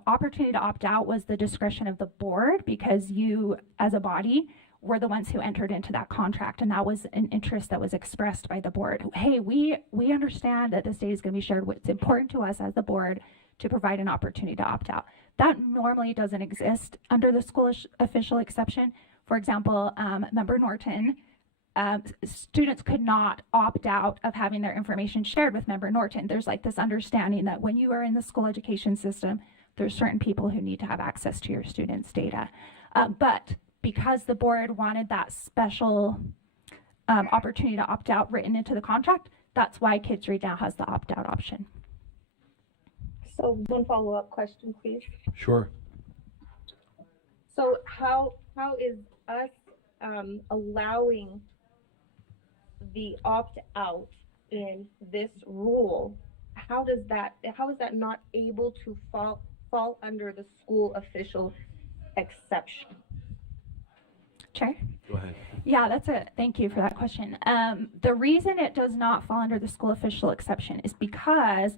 opportunity to opt out was the discretion of the board, because you as a body were the ones who entered into that contract, and that was an interest that was expressed by the board. Hey, we understand that this data is going to be shared. It's important to us as the board to provide an opportunity to opt out. That normally doesn't exist under the school official exception. For example, Member Norton, students could not opt out of having their information shared with Member Norton. There's like this understanding that when you are in the school education system, there's certain people who need to have access to your students' data. But because the board wanted that special opportunity to opt out written into the contract, that's why Kids Read Now has the opt-out option. So one follow-up question, please. Sure. So how is us allowing the opt-out in this rule, how is that not able to fall under the school official exception? Chair? Go ahead. Yeah, thank you for that question. The reason it does not fall under the school official exception is because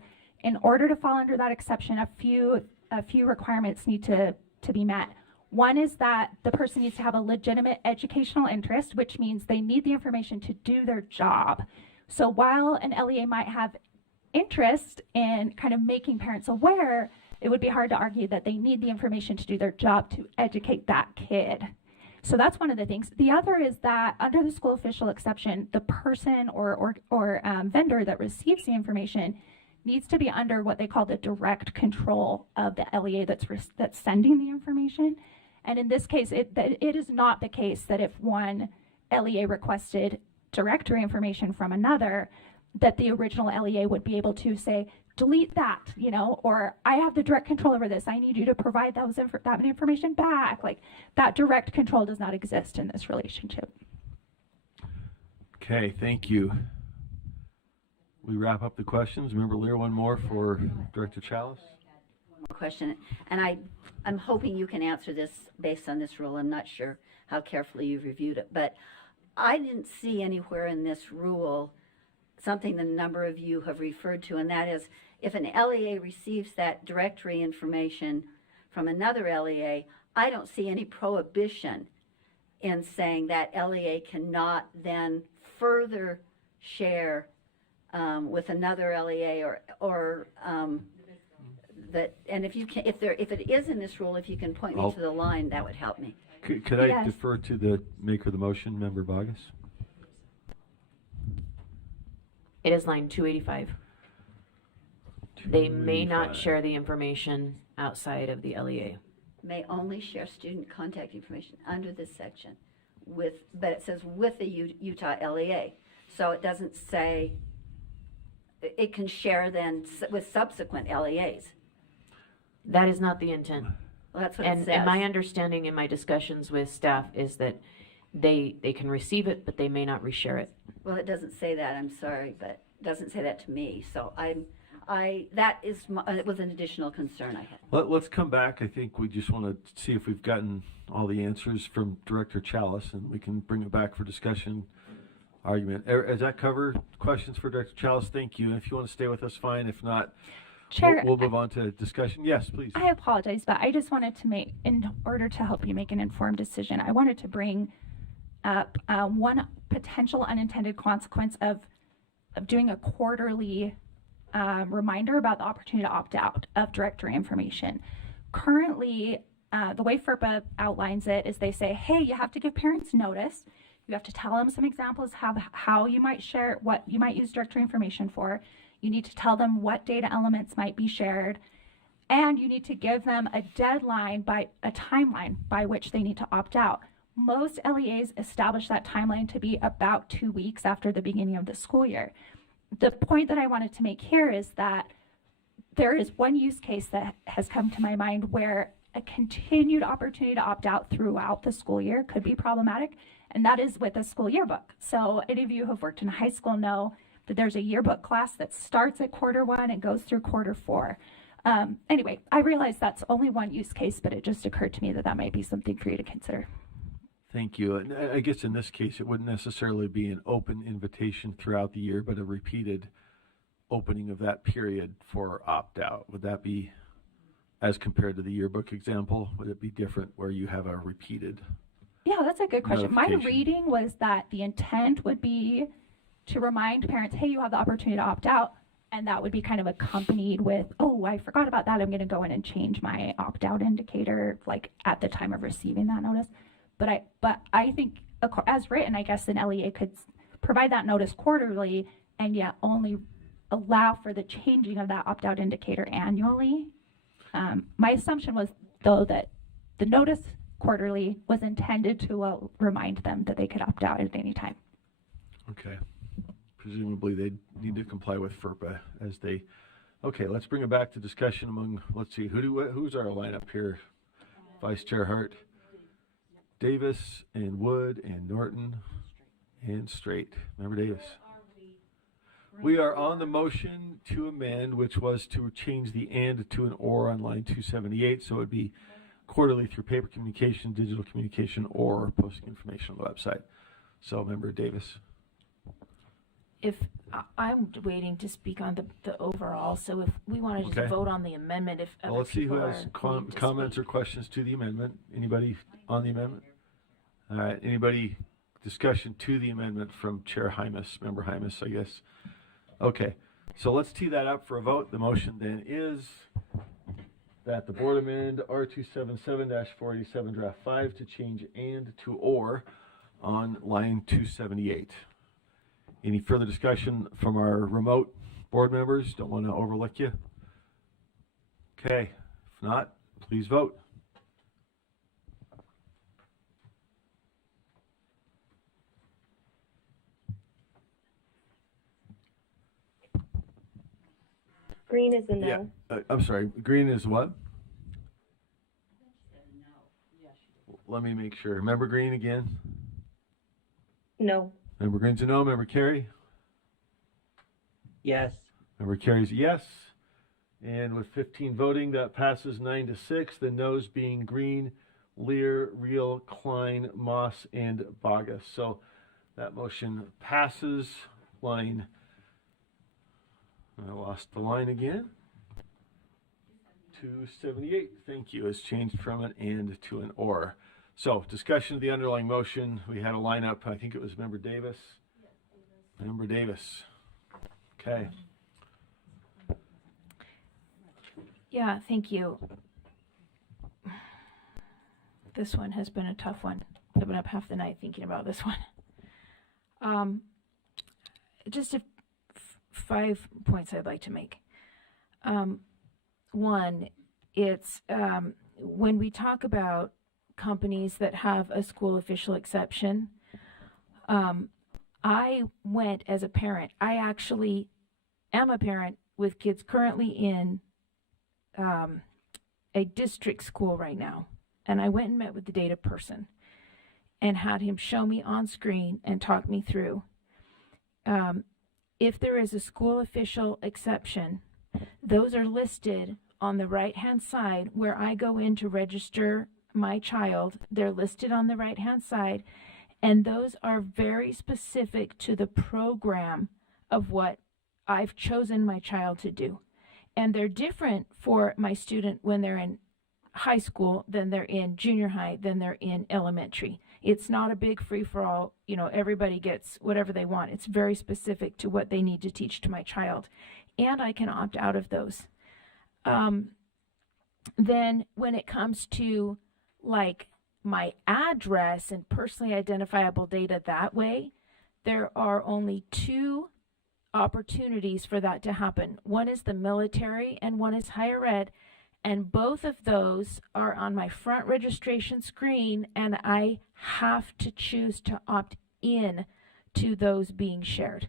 in order to fall under that exception, a few requirements need to be met. One is that the person needs to have a legitimate educational interest, which means they need the information to do their job. So while an LEA might have interest in kind of making parents aware, it would be hard to argue that they need the information to do their job to educate that kid. So that's one of the things. The other is that under the school official exception, the person or vendor that receives the information needs to be under what they call the direct control of the LEA that's sending the information. And in this case, it is not the case that if one LEA requested directory information from another, that the original LEA would be able to say, delete that, or I have the direct control over this. I need you to provide that information back. Like, that direct control does not exist in this relationship. Okay, thank you. We wrap up the questions. Remember, Lear, one more for Director Chalice. One more question, and I'm hoping you can answer this based on this rule. I'm not sure how carefully you've reviewed it, but I didn't see anywhere in this rule something the number of you have referred to, and that is if an LEA receives that directory information from another LEA, I don't see any prohibition in saying that LEA cannot then further share with another LEA or that. And if you can, if it is in this rule, if you can point me to the line, that would help me. Could I Yes. defer to the maker of the motion, Member Bogus? It is line 285. They may not 285. share the information outside of the LEA. May only share student contact information under this section but it says with the Utah LEA. So it doesn't say it can share then with subsequent LEAs. That is not the intent. Well, that's what it And says. my understanding in my discussions with staff is that they can receive it, but they may not reshare it. Well, it doesn't say that, I'm sorry, but it doesn't say that to me. So that was an additional concern I had. Let's come back. I think we just want to see if we've gotten all the answers from Director Chalice, and we can bring it back for discussion, argument. Does that cover questions for Director Chalice? Thank you. And if you want to stay with us, fine. If not, Chair, we'll move on to discussion. Yes, please. I apologize, but I just wanted to in order to help you make an informed decision, I wanted to bring up one potential unintended consequence of doing a quarterly reminder about the opportunity to opt out of directory information. Currently, the way FERPA outlines it is they say, hey, you have to give parents notice. You have to tell them some examples of how you might share, what you might use directory information for. You need to tell them what data elements might be shared. And you need to give them a deadline, a timeline by which they need to opt out. Most LEAs establish that timeline to be about 2 weeks after the beginning of the school year. The point that I wanted to make here is that there is one use case that has come to my mind where a continued opportunity to opt out throughout the school year could be problematic, and that is with a school yearbook. So any of you who have worked in high school know that there's a yearbook class that starts at Q1 and goes through Q4. Anyway, I realize that's only one use case, but it just occurred to me that that might be something for you to consider. Thank you. And I guess in this case, it wouldn't necessarily be an open invitation throughout the year, but a repeated opening of that period for opt-out. Would that be, as compared to the yearbook example, would it be different where you have a repeated? Yeah, that's a good question. My Notification. reading was that the intent would be to remind parents, hey, you have the opportunity to opt out. And that would be kind of accompanied with, oh, I forgot about that. I'm going to go in and change my opt-out indicator, like at the time of receiving that notice. But I think, as written, I guess an LEA could provide that notice quarterly and yet only allow for the changing of that opt-out indicator annually. My assumption was, though, that the notice quarterly was intended to remind them that they could opt out at any time. Okay. Presumably they'd need to comply with FERPA as they. Okay, let's bring it back to discussion among. Let's see, who's our lineup here? Vice Chair Hart, Davis, and Wood, and Norton, and Straight. Member Davis. We are on the motion to amend, which was to change the and to an or on line 278, so it would be quarterly through paper communication, digital communication, or posting information on the website. So, Member Davis. If I'm waiting to speak on the overall, so if we want to just Okay. vote on the amendment, if Well, other let's see who people has are willing to comments or speak. questions to the amendment. Anybody on the amendment? All right. Anybody discussion to the amendment from Chair Hymas, Member Hymas, I guess. Okay. So let's tee that up for a vote. The motion then is that the board amend R277-487 draft 5 to change and to or on line 278. Any further discussion from our remote board members? Don't want to overlook you. Okay, if not, please vote. Green is a no. I'm sorry, green is what? Let me make sure. Member Green again? No. Member Green's a no. Member Carey? Yes. Member Carey's a yes. And with 15 voting, that passes 9-6. The noes being Green, Lear, Reel, Klein, Moss, and Bogus. So that motion passes. Line, I lost the line again. 278, thank you, has changed from an and to an or. So, discussion of the underlying motion. We had a lineup. I think it was Member Davis. Member Davis. Okay. Yeah, thank you. This one has been a tough one. I've been up half the night thinking about this one. Just 5 points I'd like to make. One, it's when we talk about companies that have a school official exception, I went as a parent. I actually am a parent with kids currently in a district school right now. And I went and met with the data person and had him show me on screen and talk me through. If there is a school official exception, those are listed on the right-hand side where I go in to register my child. They're listed on the right-hand side, and those are very specific to the program of what I've chosen my child to do. And they're different for my student when they're in high school than they're in junior high, than they're in elementary. It's not a big free-for-all, everybody gets whatever they want. It's very specific to what they need to teach to my child. And I can opt out of those. Then when it comes to like my address and personally identifiable data that way, there are only 2 opportunities for that to happen. One is the military and one is higher ed. And both of those are on my front registration screen, and I have to choose to opt in to those being shared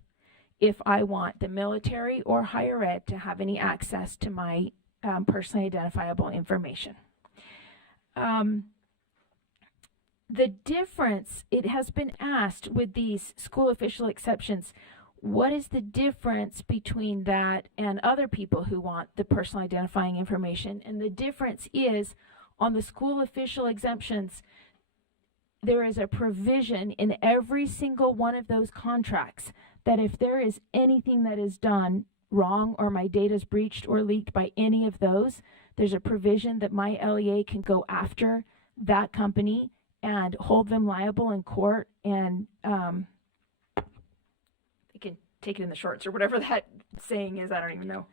if I want the military or higher ed to have any access to my personally identifiable information. The difference, it has been asked with these school official exceptions, what is the difference between that and other people who want the personal identifying information? And the difference is on the school official exemptions, there is a provision in every single one of those contracts that if there is anything that is done wrong or my data is breached or leaked by any of those, there's a provision that my LEA can go after that company and hold them liable in court, and they can take it in the shorts or whatever that saying is. I don't even know.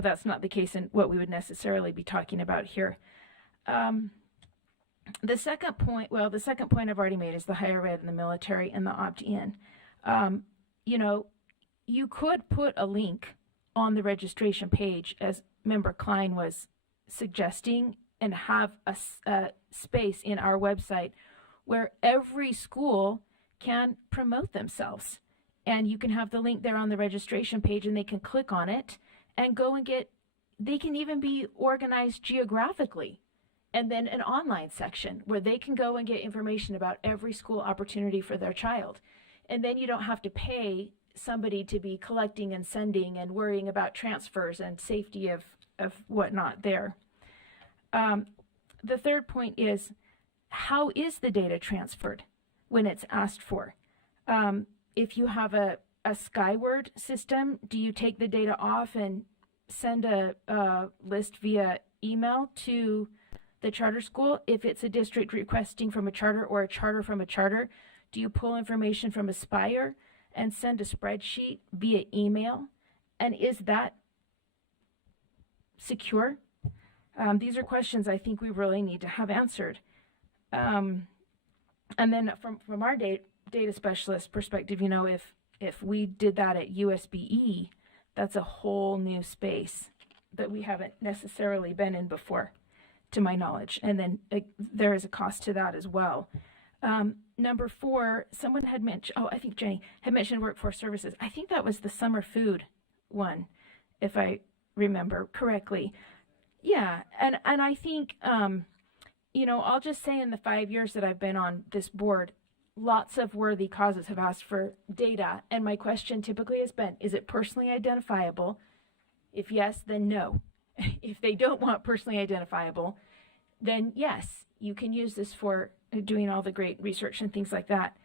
That's not the case in what we would necessarily be talking about here. The second point I've already made is the higher ed and the military and the opt-in. You could put a link on the registration page, as Member Klein was suggesting, and have a space in our website where every school can promote themselves. And you can have the link there on the registration page, and they can click on it and go and they can even be organized geographically. And then an online section where they can go and get information about every school opportunity for their child. And then you don't have to pay somebody to be collecting and sending and worrying about transfers and safety of whatnot there. The third point is, how is the data transferred when it's asked for? If you have a Skyward system, do you take the data off and send a list via email to the charter school? If it's a district requesting from a charter or a charter from a charter, do you pull information from Aspire and send a spreadsheet via email? And is that secure? These are questions I think we really need to have answered. And then from our data specialist perspective, if we did that at USBE, that's a whole new space that we haven't necessarily been in before, to my knowledge. And then there is a cost to that as well. Number 4, someone had mentioned, I think Jenny had mentioned workforce services. I think that was the summer food one, if I remember correctly. Yeah, and I think, I'll just say in the 5 years that I've been on this board, lots of worthy causes have asked for data. And my question typically has been, is it personally identifiable? If yes, then no. If they don't want personally identifiable, then yes, you can use this for doing all the great research and things like that.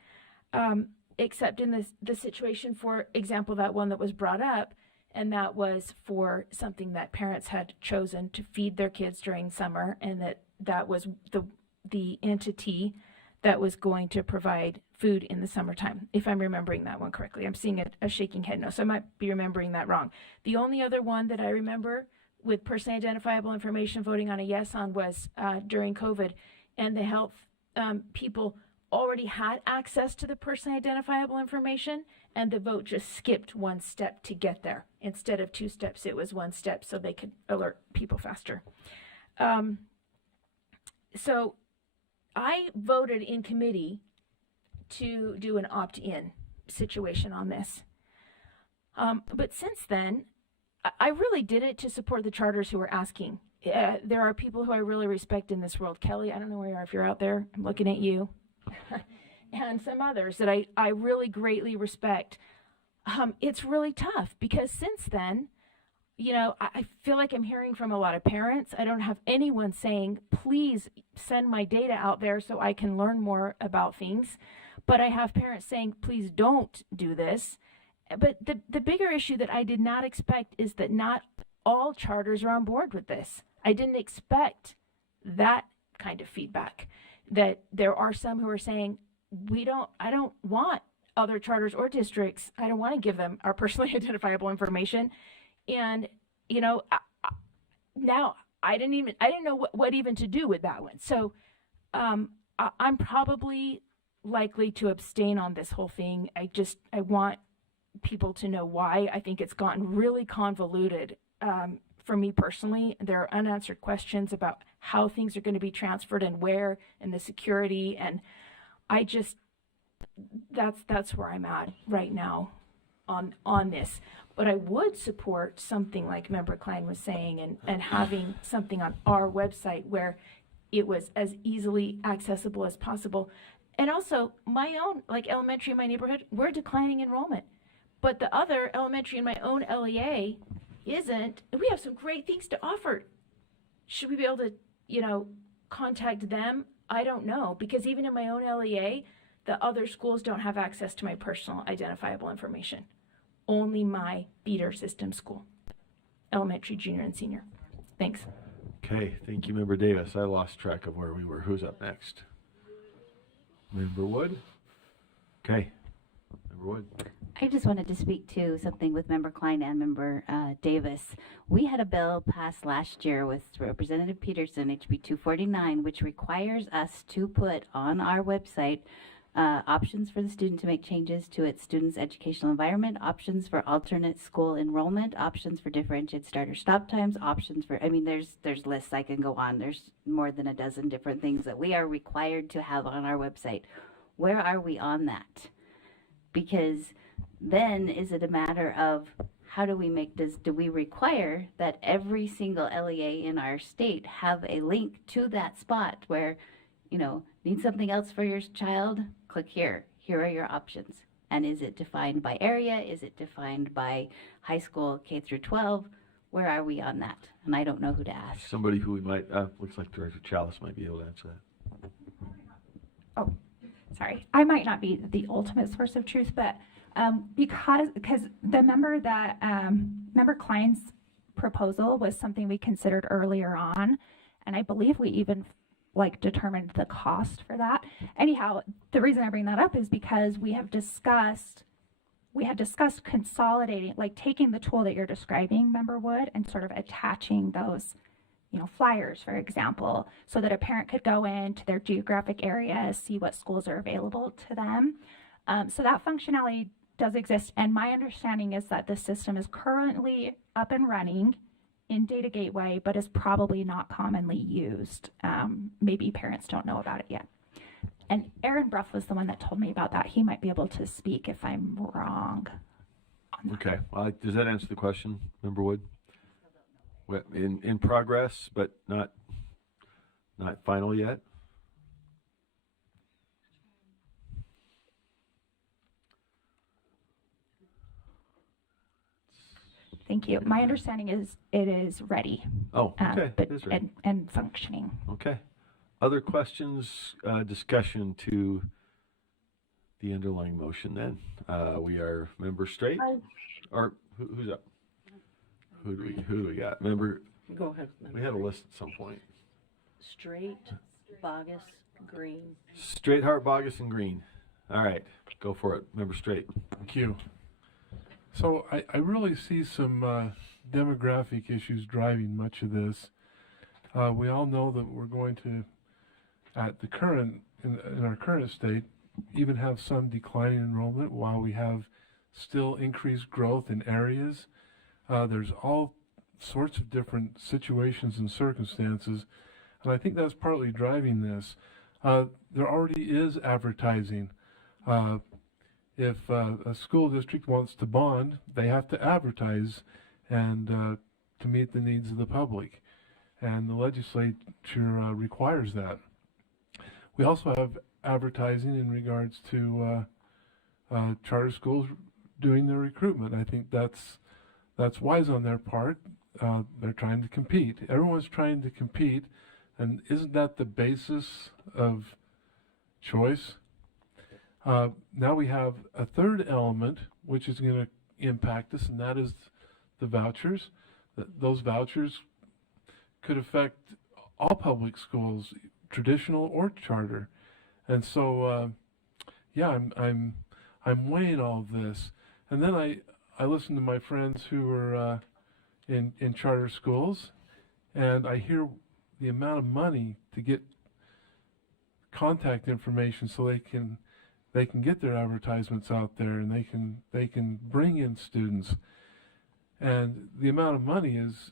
Except in the situation, for example, that one that was brought up, and that was for something that parents had chosen to feed their kids during summer, and that was the entity that was going to provide food in the summertime, if I'm remembering that one correctly. I'm seeing a shaking head no, so I might be remembering that wrong. The only other one that I remember with personally identifiable information voting on a yes on was during COVID, and the health people already had access to the personally identifiable information, and the vote just skipped one step to get there. Instead of 2 steps, it was 1 step, so they could alert people faster. So I voted in committee to do an opt-in situation on this. But since then, I really did it to support the charters who were asking. There are people who I really respect in this world. Kelly, I don't know where you are. If you're out there, I'm looking at you. And some others that I really greatly respect. It's really tough because since then, you know, I feel like I'm hearing from a lot of parents. I don't have anyone saying, please send my data out there so I can learn more about things. But I have parents saying, please don't do this. But the bigger issue that I did not expect is that not all charters are on board with this. I didn't expect that kind of feedback. That there are some who are saying, I don't want other charters or districts, I don't want to give them our personally identifiable information. And, you know, now I didn't know what even to do with that one. So I'm probably likely to abstain on this whole thing. I want people to know why. I think it's gotten really convoluted for me personally. There are unanswered questions about how things are going to be transferred and where and the security. And I just, that's where I'm at right now on this. But I would support something like Member Klein was saying and having something on our website where it was as easily accessible as possible. And also my own, like elementary in my neighborhood, we're declining enrollment. But the other elementary in my own LEA isn't. And we have some great things to offer. Should we be able to, you know, contact them? I don't know. Because even in my own LEA, the other schools don't have access to my personal identifiable information. Only my feeder system school, elementary, junior, and senior. Thanks. Okay, thank you, Member Davis. I lost track of where we were. Who's up next? Member Wood? Okay, Member Wood. I just wanted to speak to something with Member Klein and Member Davis. We had a bill passed last year with Representative Peterson, HB 249, which requires us to put on our website options for the student to make changes to its student's educational environment, options for alternate school enrollment, options for differentiated start or stop times, options for, I mean, there's lists I can go on. There's more than a dozen different things that we are required to have on our website. Where are we on that? Because then is it a matter of how do we make this, do we require that every single LEA in our state have a link to that spot where, you know, need something else for your child? Click here. Here are your options. And is it defined by area? Is it defined by high school K through 12? Where are we on that? And I don't know who to ask. Somebody who we might, looks like Director Chalice might be able to answer that. Oh, sorry. I might not be the ultimate source of truth, but because the member that Member Klein's proposal was something we considered earlier on, and I believe we even determined the cost for that. Anyhow, the reason I bring that up is because we had discussed consolidating, like taking the tool that you're describing, Member Wood, and sort of attaching those, you know, flyers, for example, so that a parent could go into their geographic area, see what schools are available to them. So that functionality does exist, and my understanding is that the system is currently up and running in Data Gateway, but is probably not commonly used. Maybe parents don't know about it yet. And Aaron Bruff was the one that told me about that. He might be able to speak if I'm wrong. Okay, well, does that answer the question, Member Wood? Well, in progress, but not final yet? Thank you. My understanding is it is ready. Oh, okay. But It is ready. and functioning. Okay. Other questions, discussion to the underlying motion then? We are Member Straight? Or who's up? Who do we got? Remember, Go ahead. we had a list at some point. Straight, Bogus, Green. Straight, Hart, Bogus, and Green. All right, go for it. Member Straight. Thank you. So I really see some demographic issues driving much of this. We all know that we're going to, at the current, in our current state, even have some declining enrollment while we have still increased growth in areas. There's all sorts of different situations and circumstances, and I think that's partly driving this. There already is advertising. If a school district wants to bond, they have to advertise and to meet the needs of the public, and the legislature requires that. We also have advertising in regards to charter schools doing their recruitment. I think that's wise on their part. They're trying to compete. Everyone's trying to compete, and isn't that the basis of choice? Now we have a third element which is going to impact us, and that is the vouchers. Those vouchers could affect all public schools, traditional or charter. And so, yeah, I'm weighing all of this. And then I listen to my friends who are in charter schools, and I hear the amount of money to get contact information so they can get their advertisements out there, and they can bring in students. And the amount of money is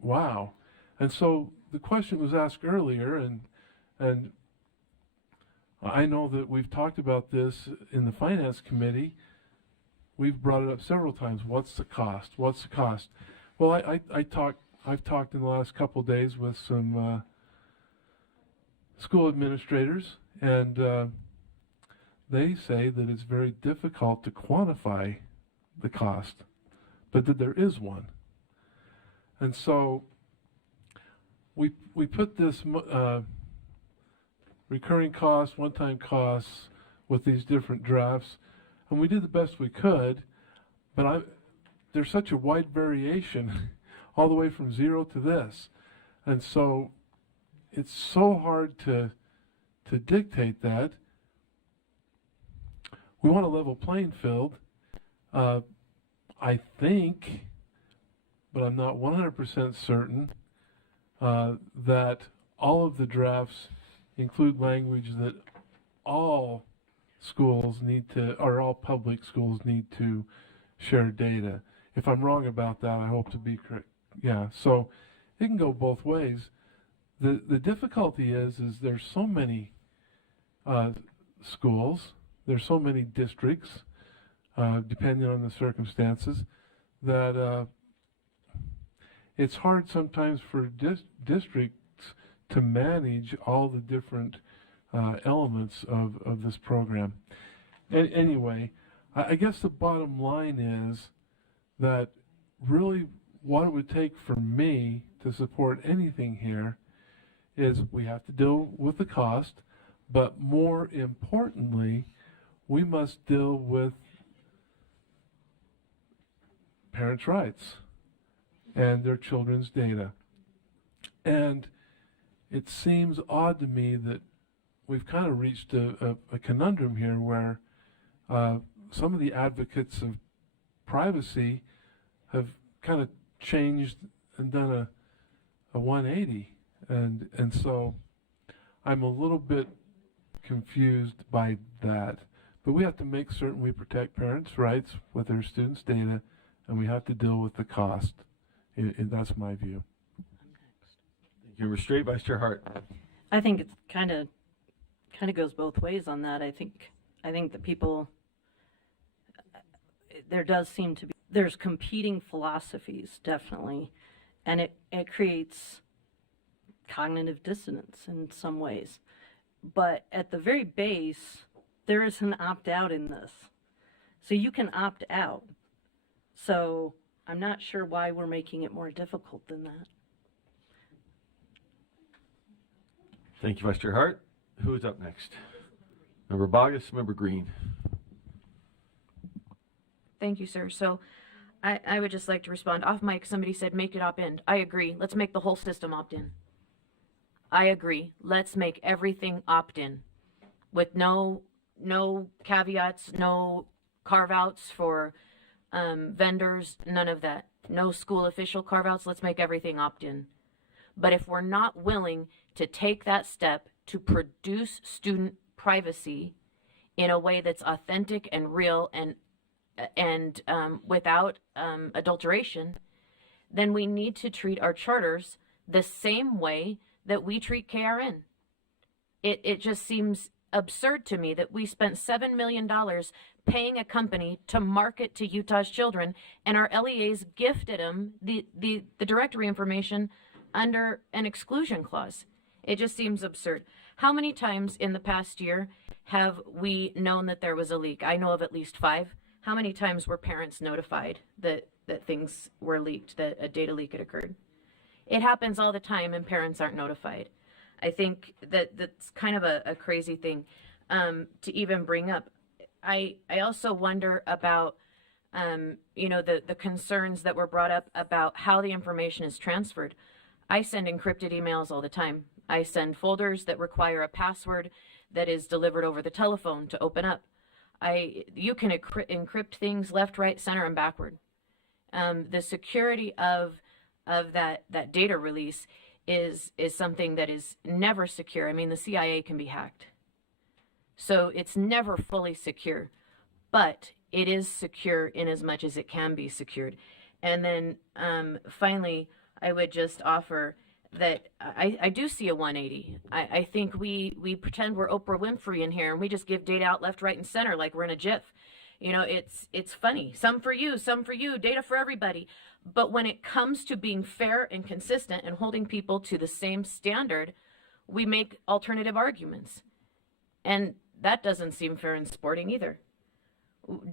wow. And so the question was asked earlier, and I know that we've talked about this in the Finance Committee. We've brought it up several times. What's the cost? What's the cost? Well, I've talked in the last couple of days with some school administrators, and they say that it's very difficult to quantify the cost, but that there is one. And so we put this recurring costs, one-time costs with these different drafts, and we did the best we could, but there's such a wide variation all the way from zero to this. And so it's so hard to dictate that. We want a level playing field. I think, but I'm not 100% certain, that all of the drafts include language that all schools need to, or all public schools need to share data. If I'm wrong about that, I hope to be correct. Yeah, so it can go both ways. The difficulty is there's so many schools, there's so many districts, depending on the circumstances, that it's hard sometimes for districts to manage all the different elements of this program. Anyway, I guess the bottom line is that really what it would take for me to support anything here is we have to deal with the cost, but more importantly, we must deal with parents' rights and their children's data. And it seems odd to me that we've kind of reached a conundrum here where some of the advocates of privacy have kind of changed and done a 180. And so I'm a little bit confused by that. But we have to make certain we protect parents' rights with their students' data, and we have to deal with the cost. And that's my view. Thank you. Member Straight, Vice Chair Hart. I think it's kind of goes both ways on that. I think the people, there does seem to be, there's competing philosophies, definitely, and it creates cognitive dissonance in some ways. But at the very base, there is an opt-out in this. So you can opt out. So I'm not sure why we're making it more difficult than that. Thank you, Vice Chair Hart. Who is up next? Member Bogus, Member Green. Thank you, sir. So I would just like to respond. Off mic, somebody said make it opt-in. I agree. Let's make the whole system opt-in. I agree. Let's make everything opt-in with no caveats, no carve-outs for vendors, none of that. No school official carve-outs. Let's make everything opt-in. But if we're not willing to take that step to produce student privacy in a way that's authentic and real and without adulteration, then we need to treat our charters the same way that we treat KRN. It just seems absurd to me that we spent $7 million paying a company to market to Utah's children, and our LEAs gifted them the directory information under an exclusion clause. It just seems absurd. How many times in the past year have we known that there was a leak? I know of at least 5. How many times were parents notified that things were leaked, that a data leak had occurred? It happens all the time and parents aren't notified. I think that's kind of a crazy thing to even bring up. I also wonder about, the concerns that were brought up about how the information is transferred. I send encrypted emails all the time. I send folders that require a password that is delivered over the telephone to open up. You can encrypt things left, right, center, and backward. The security of that data release is something that is never secure. I mean, the CIA can be hacked. So it's never fully secure, but it is secure in as much as it can be secured. And then finally, I would just offer that I do see a 180. I think we pretend we're Oprah Winfrey in here and we just give data out left, right, and center like we're in a GIF. It's funny. Some for you, data for everybody. But when it comes to being fair and consistent and holding people to the same standard, we make alternative arguments. And that doesn't seem fair and sporting either.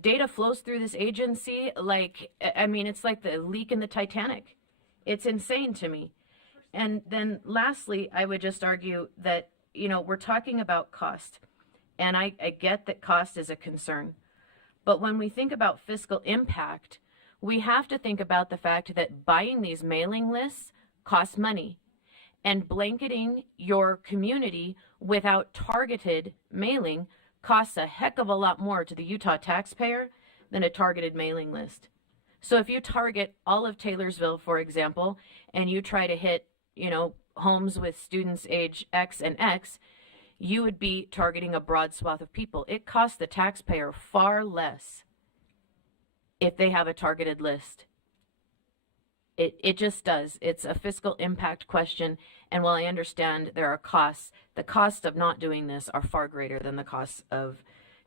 Data flows through this agency it's like the leak in the Titanic. It's insane to me. And then lastly, I would just argue that, we're talking about cost. And I get that cost is a concern. But when we think about fiscal impact, we have to think about the fact that buying these mailing lists costs money. And blanketing your community without targeted mailing costs a heck of a lot more to the Utah taxpayer than a targeted mailing list. So if you target all of Taylorsville, for example, and you try to hit, homes with students age X and X, you would be targeting a broad swath of people. It costs the taxpayer far less if they have a targeted list. It just does. It's a fiscal impact question. And while I understand there are costs, the costs of not doing this are far greater than the costs of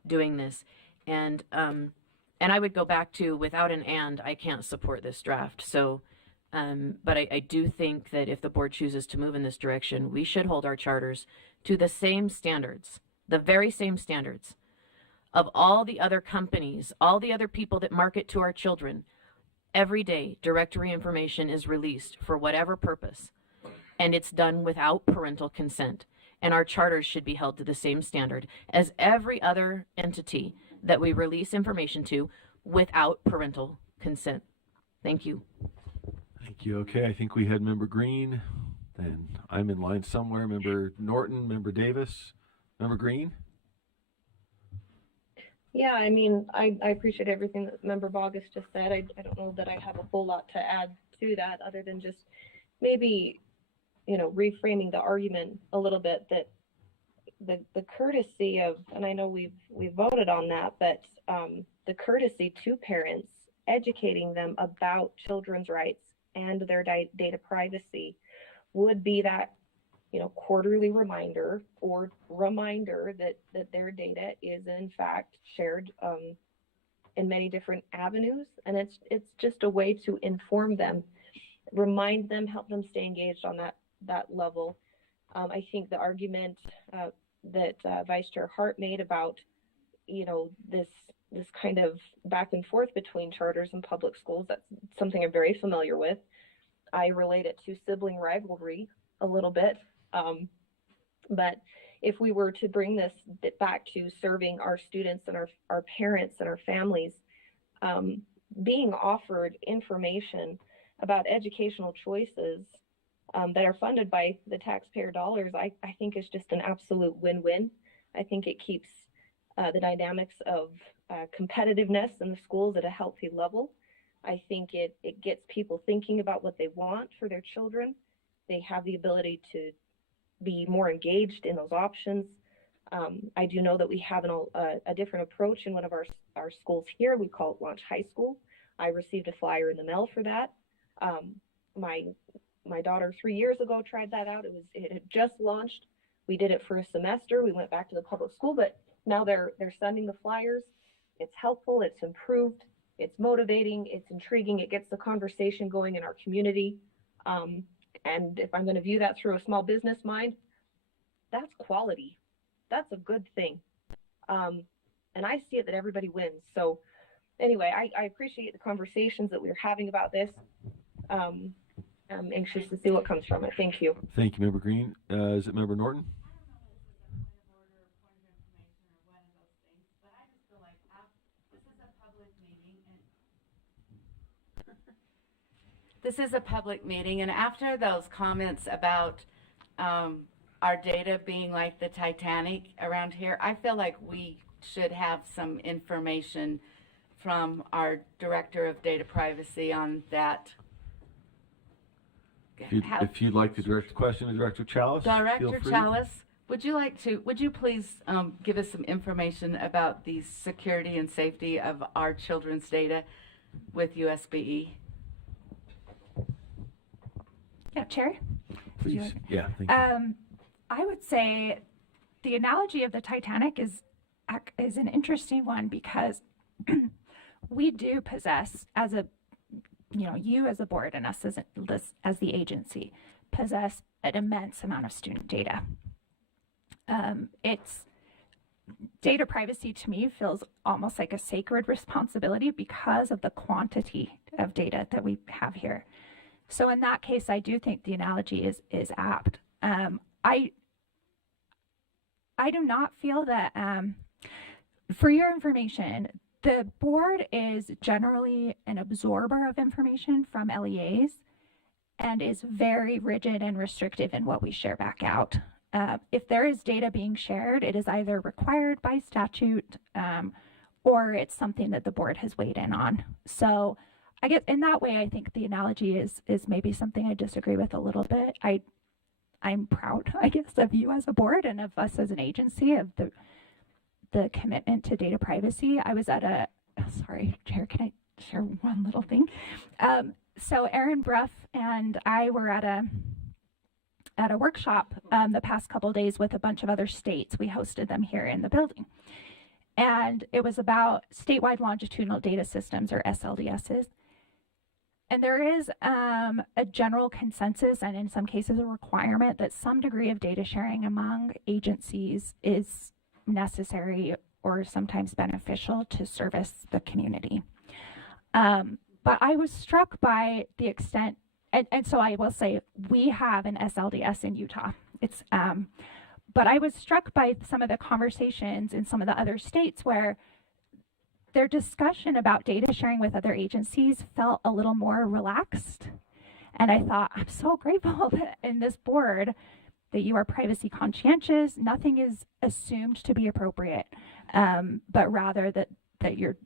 doing this. And I would go back to, without an and, I can't support this draft. So, but I do think that if the board chooses to move in this direction, we should hold our charters to the same standards, the very same standards of all the other companies, all the other people that market to our children. Every day, directory information is released for whatever purpose, and it's done without parental consent. And our charters should be held to the same standard as every other entity that we release information to without parental consent. Thank you. Thank you. Okay, I think we had Member Green, and I'm in line somewhere. Member Norton, Member Davis, Member Green. Yeah, I mean, I appreciate everything that Member Bogus just said. I don't know that I have a whole lot to add to that other than just maybe, reframing the argument a little bit, that the courtesy of, and I know we've voted on that, but the courtesy to parents, educating them about children's rights and their data privacy would be that, quarterly reminder or reminder that their data is in fact shared in many different avenues. And it's just a way to inform them, remind them, help them stay engaged on that level. I think the argument that Vice Chair Hart made about, this kind of back and forth between charters and public schools, that's something I'm very familiar with. I relate it to sibling rivalry a little bit. But if we were to bring this back to serving our students and our parents and our families, being offered information about educational choices that are funded by the taxpayer dollars, I think is just an absolute win-win. I think it keeps the dynamics of competitiveness in the schools at a healthy level. I think it gets people thinking about what they want for their children. They have the ability to be more engaged in those options. I do know that we have a different approach in one of our schools here. We call it Launch High School. I received a flyer in the mail for that. My daughter 3 years ago tried that out. It had just launched. We did it for a semester. We went back to the public school, but now they're sending the flyers. It's helpful. It's improved. It's motivating. It's intriguing. It gets the conversation going in our community. And if I'm going to view that through a small business mind, that's quality. That's a good thing. And I see it that everybody wins. So anyway, I appreciate the conversations that we're having about this. I'm anxious to see what comes from it. Thank you. Thank you, Member Green. Is it Member Norton? This is a public meeting, and after those comments about our data being like the Titanic around here, I feel like we should have some information from our Director of Data Privacy on that. If you'd like to direct the question to Director Chalice, Director feel free. Chalice, would you please give us some information about the security and safety of our children's data with USBE? Yeah, Chair? Please. Yeah, thank you. I would say the analogy of the Titanic is an interesting one because we do possess, you as a board and us as the agency possess an immense amount of student data. Data privacy to me feels almost like a sacred responsibility because of the quantity of data that we have here. So in that case, I do think the analogy is apt. I do not feel that, for your information, the board is generally an absorber of information from LEAs and is very rigid and restrictive in what we share back out. If there is data being shared, it is either required by statute or it's something that the board has weighed in on. So I guess in that way, I think the analogy is maybe something I disagree with a little bit. I'm proud, I guess, of you as a board and of us as an agency of the commitment to data privacy. I was at sorry, Chair, can I share one little thing? So Aaron Bruff and I were at a workshop the past couple of days with a bunch of other states. We hosted them here in the building. And it was about statewide longitudinal data systems, or SLDSs. And there is a general consensus, and in some cases a requirement, that some degree of data sharing among agencies is necessary or sometimes beneficial to service the community. But I was struck by the extent, and so I will say we have an SLDS in Utah. But I was struck by some of the conversations in some of the other states where their discussion about data sharing with other agencies felt a little more relaxed. And I thought, I'm so grateful that in this board that you are privacy conscientious. Nothing is assumed to be appropriate, but rather that you're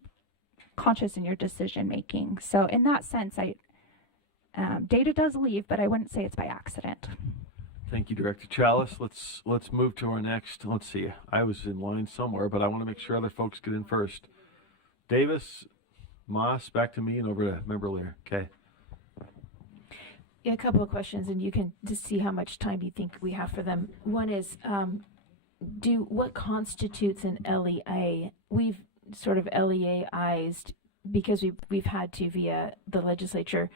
conscious in your decision making. So in that sense, data does leave, but I wouldn't say it's by accident. Thank you, Director Chalice. Let's move to our next. Let's see. I was in line somewhere, but I want to make sure other folks get in first. Davis, Moss, back to me, and over to Member Lear. Okay. Yeah, a couple of questions, and you can just see how much time you think we have for them. One is, what constitutes an LEA? We've sort of LEAized because we've had to via the legislature,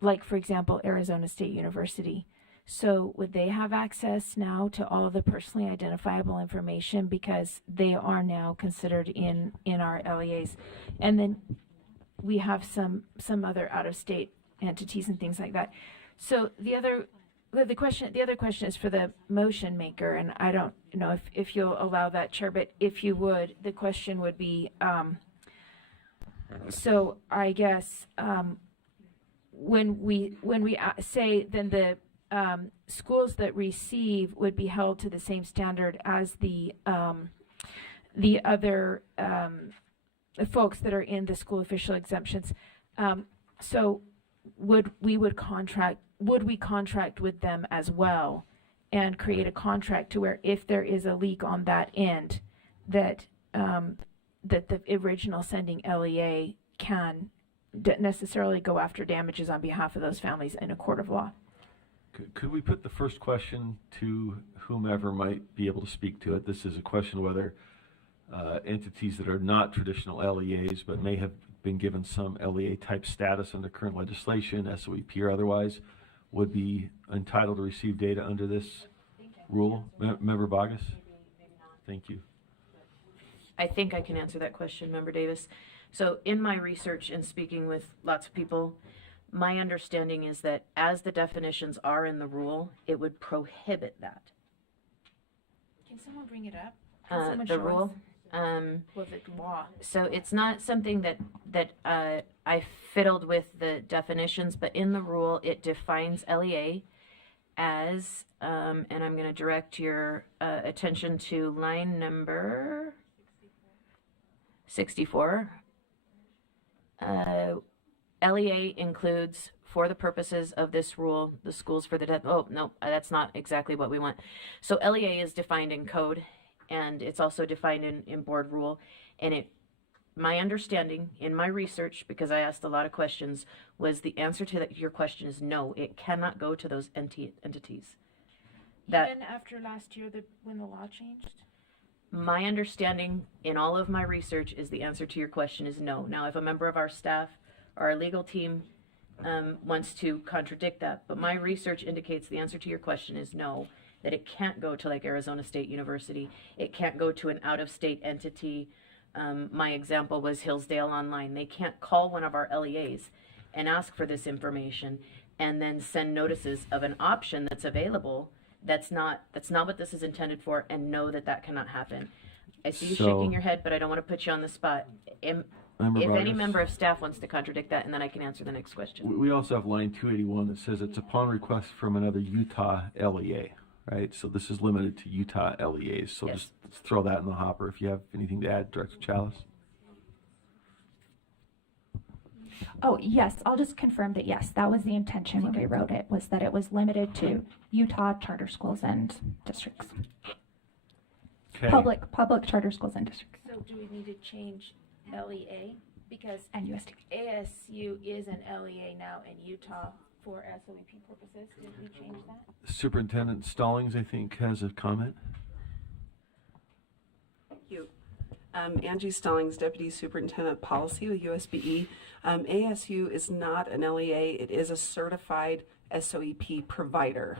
like, for example, Arizona State University. So would they have access now to all of the personally identifiable information because they are now considered in our LEAs? And then we have some other out-of-state entities and things like that. So the other question is for the motion maker, and I don't know if you'll allow that, Chair, but if you would, the question would be, So I guess when we say then the schools that receive would be held to the same standard as the other folks that are in the school official exemptions. So would we contract with them as well and create a contract to where if there is a leak on that end, that that the original sending LEA can necessarily go after damages on behalf of those families in a court of law? Could we put the first question to whomever might be able to speak to it? This is a question whether entities that are not traditional LEAs but may have been given some LEA type status under current legislation, SOEP or otherwise, would be entitled to receive data under this rule. Member Bogus? Thank you. I think I can answer that question, Member Davis. So in my research and speaking with lots of people, my understanding is that as the definitions are in the rule, it would prohibit that. Can someone bring it up? The rule. Was it law? So it's not something that I fiddled with the definitions, but in the rule it defines LEA as, and I'm going to direct your attention to line number 64. LEA includes, for the purposes of this rule, the schools for the oh no, that's not exactly what we want. So LEA is defined in code, and it's also defined in board rule. And my understanding in my research, because I asked a lot of questions, was the answer to your question is no. It cannot go to those entities. Even after last year, when the law changed? My understanding in all of my research is the answer to your question is no. Now, if a member of our staff or our legal team wants to contradict that, but my research indicates the answer to your question is no, that it can't go to like Arizona State University. It can't go to an out-of-state entity. My example was Hillsdale Online. They can't call one of our LEAs and ask for this information and then send notices of an option that's available. That's not what this is intended for, and know that cannot happen. I see you shaking your head, but I don't want to put you on the spot. If any member of staff wants to contradict that, and then I can answer the next question. We also have line 281 that says it's upon request from another Utah LEA, right? So this is limited to Utah LEAs. So Yes. just let's throw that in the hopper. If you have anything to add, Director Chalice. Oh, yes, I'll just confirm that, yes, that was the intention when we wrote it, was that it was limited to Utah charter schools and districts. Okay. Public charter schools and districts. So do we need to change LEA? Because And USD. ASU is an LEA now in Utah for SOEP purposes. Did we change that? Superintendent Stallings, I think, has a comment. Thank you. Angie Stallings, Deputy Superintendent Policy with USBE. ASU is not an LEA. It is a certified SOEP provider.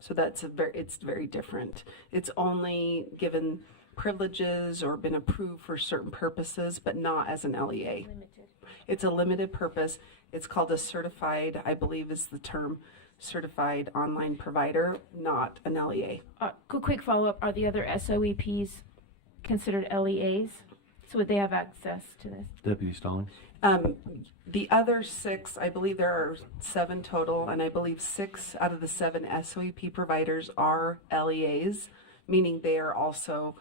So it's very different. It's only given privileges or been approved for certain purposes, but not as an LEA. Limited. It's a limited purpose. It's called a certified, I believe is the term, certified online provider, not an LEA. Quick follow-up. Are the other SOEPs considered LEAs? So would they have access to this? Deputy Stallings. The other 6, I believe there are 7 total, and I believe 6 out of the 7 SOEP providers are LEAs, meaning they are also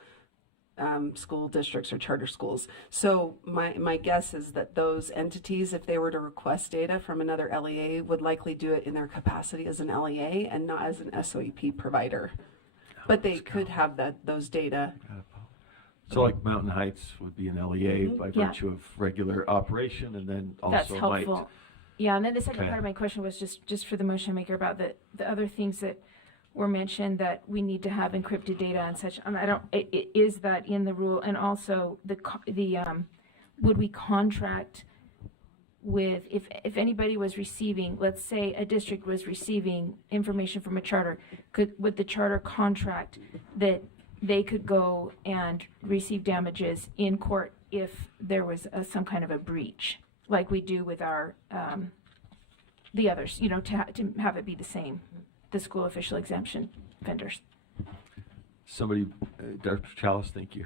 school districts or charter schools. So my guess is that those entities, if they were to request data from another LEA, would likely do it in their capacity as an LEA and not as an SOEP provider. But they could have those data. So like Mountain Heights would be an LEA by Yeah. virtue of regular operation, and then That's also helpful. might. Yeah, and then the second Okay. part of my question was just for the motion maker about the other things that were mentioned that we need to have encrypted data and such. Is that in the rule? And also would we contract with, if anybody was receiving, let's say a district was receiving information from a charter, would the charter contract that they could go and receive damages in court if there was some kind of a breach, like we do with our the others, to have it be the same, the school official exemption vendors? Somebody, Dr. Chalice, thank you.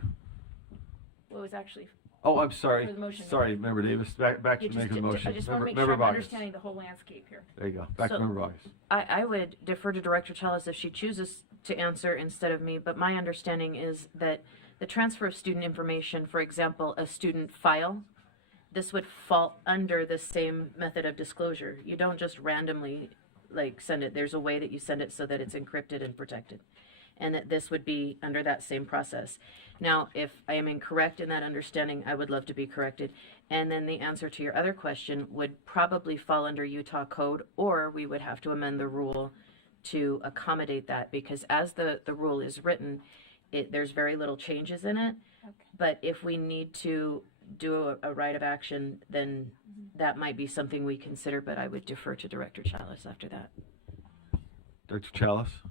Well, it was actually Oh, I'm sorry. For the motion. Sorry, Member Davis. Back You to just making the did- motion. I just want to make Member sure I'm Vargas. understanding the whole landscape here. There you go. Back to So- Member Vargas. I would defer to Director Chalice if she chooses to answer instead of me, but my understanding is that the transfer of student information, for example, a student file, this would fall under the same method of disclosure. You don't just randomly send it. There's a way that you send it so that it's encrypted and protected. And that this would be under that same process. Now, if I am incorrect in that understanding, I would love to be corrected. And then the answer to your other question would probably fall under Utah code, or we would have to amend the rule to accommodate that, because as the rule is written, there's very little changes in it. But if we need to do a right of action, then that might be something we consider, but I would defer to Director Chalice after that. Dr. Chalice.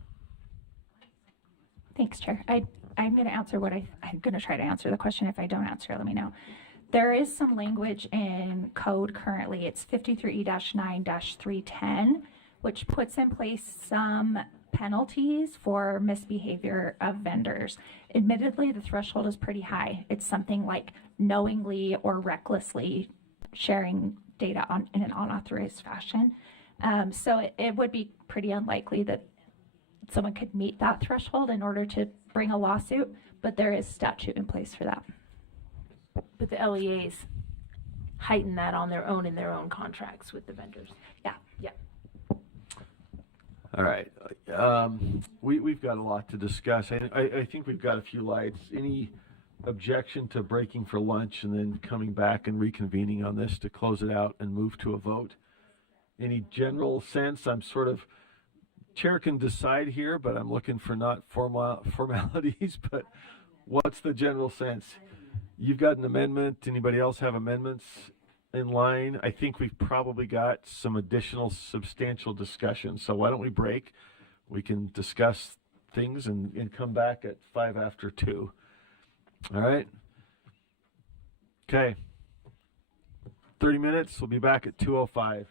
Thanks, Chair. I'm going to answer I'm going to try to answer the question. If I don't answer, let me know. There is some language in code currently. It's 53-9-310, which puts in place some penalties for misbehavior of vendors. Admittedly, the threshold is pretty high. It's something like knowingly or recklessly sharing data in an unauthorized fashion. So it would be pretty unlikely that someone could meet that threshold in order to bring a lawsuit, but there is statute in place for that. But the LEAs heighten that on their own in their own contracts with the vendors. Yeah. Yeah. All right. We've got a lot to discuss. I think we've got a few lights. Any objection to breaking for lunch and then coming back and reconvening on this to close it out and move to a vote? Any general sense? I'm sort of, Chair can decide here, but I'm looking for not formalities, but what's the general sense? You've got an amendment. Anybody else have amendments in line? I think we've probably got some additional substantial discussion. So why don't we break? We can discuss things and come back at 5 after 2. All right? Okay. 30 minutes. We'll be back at 2:05.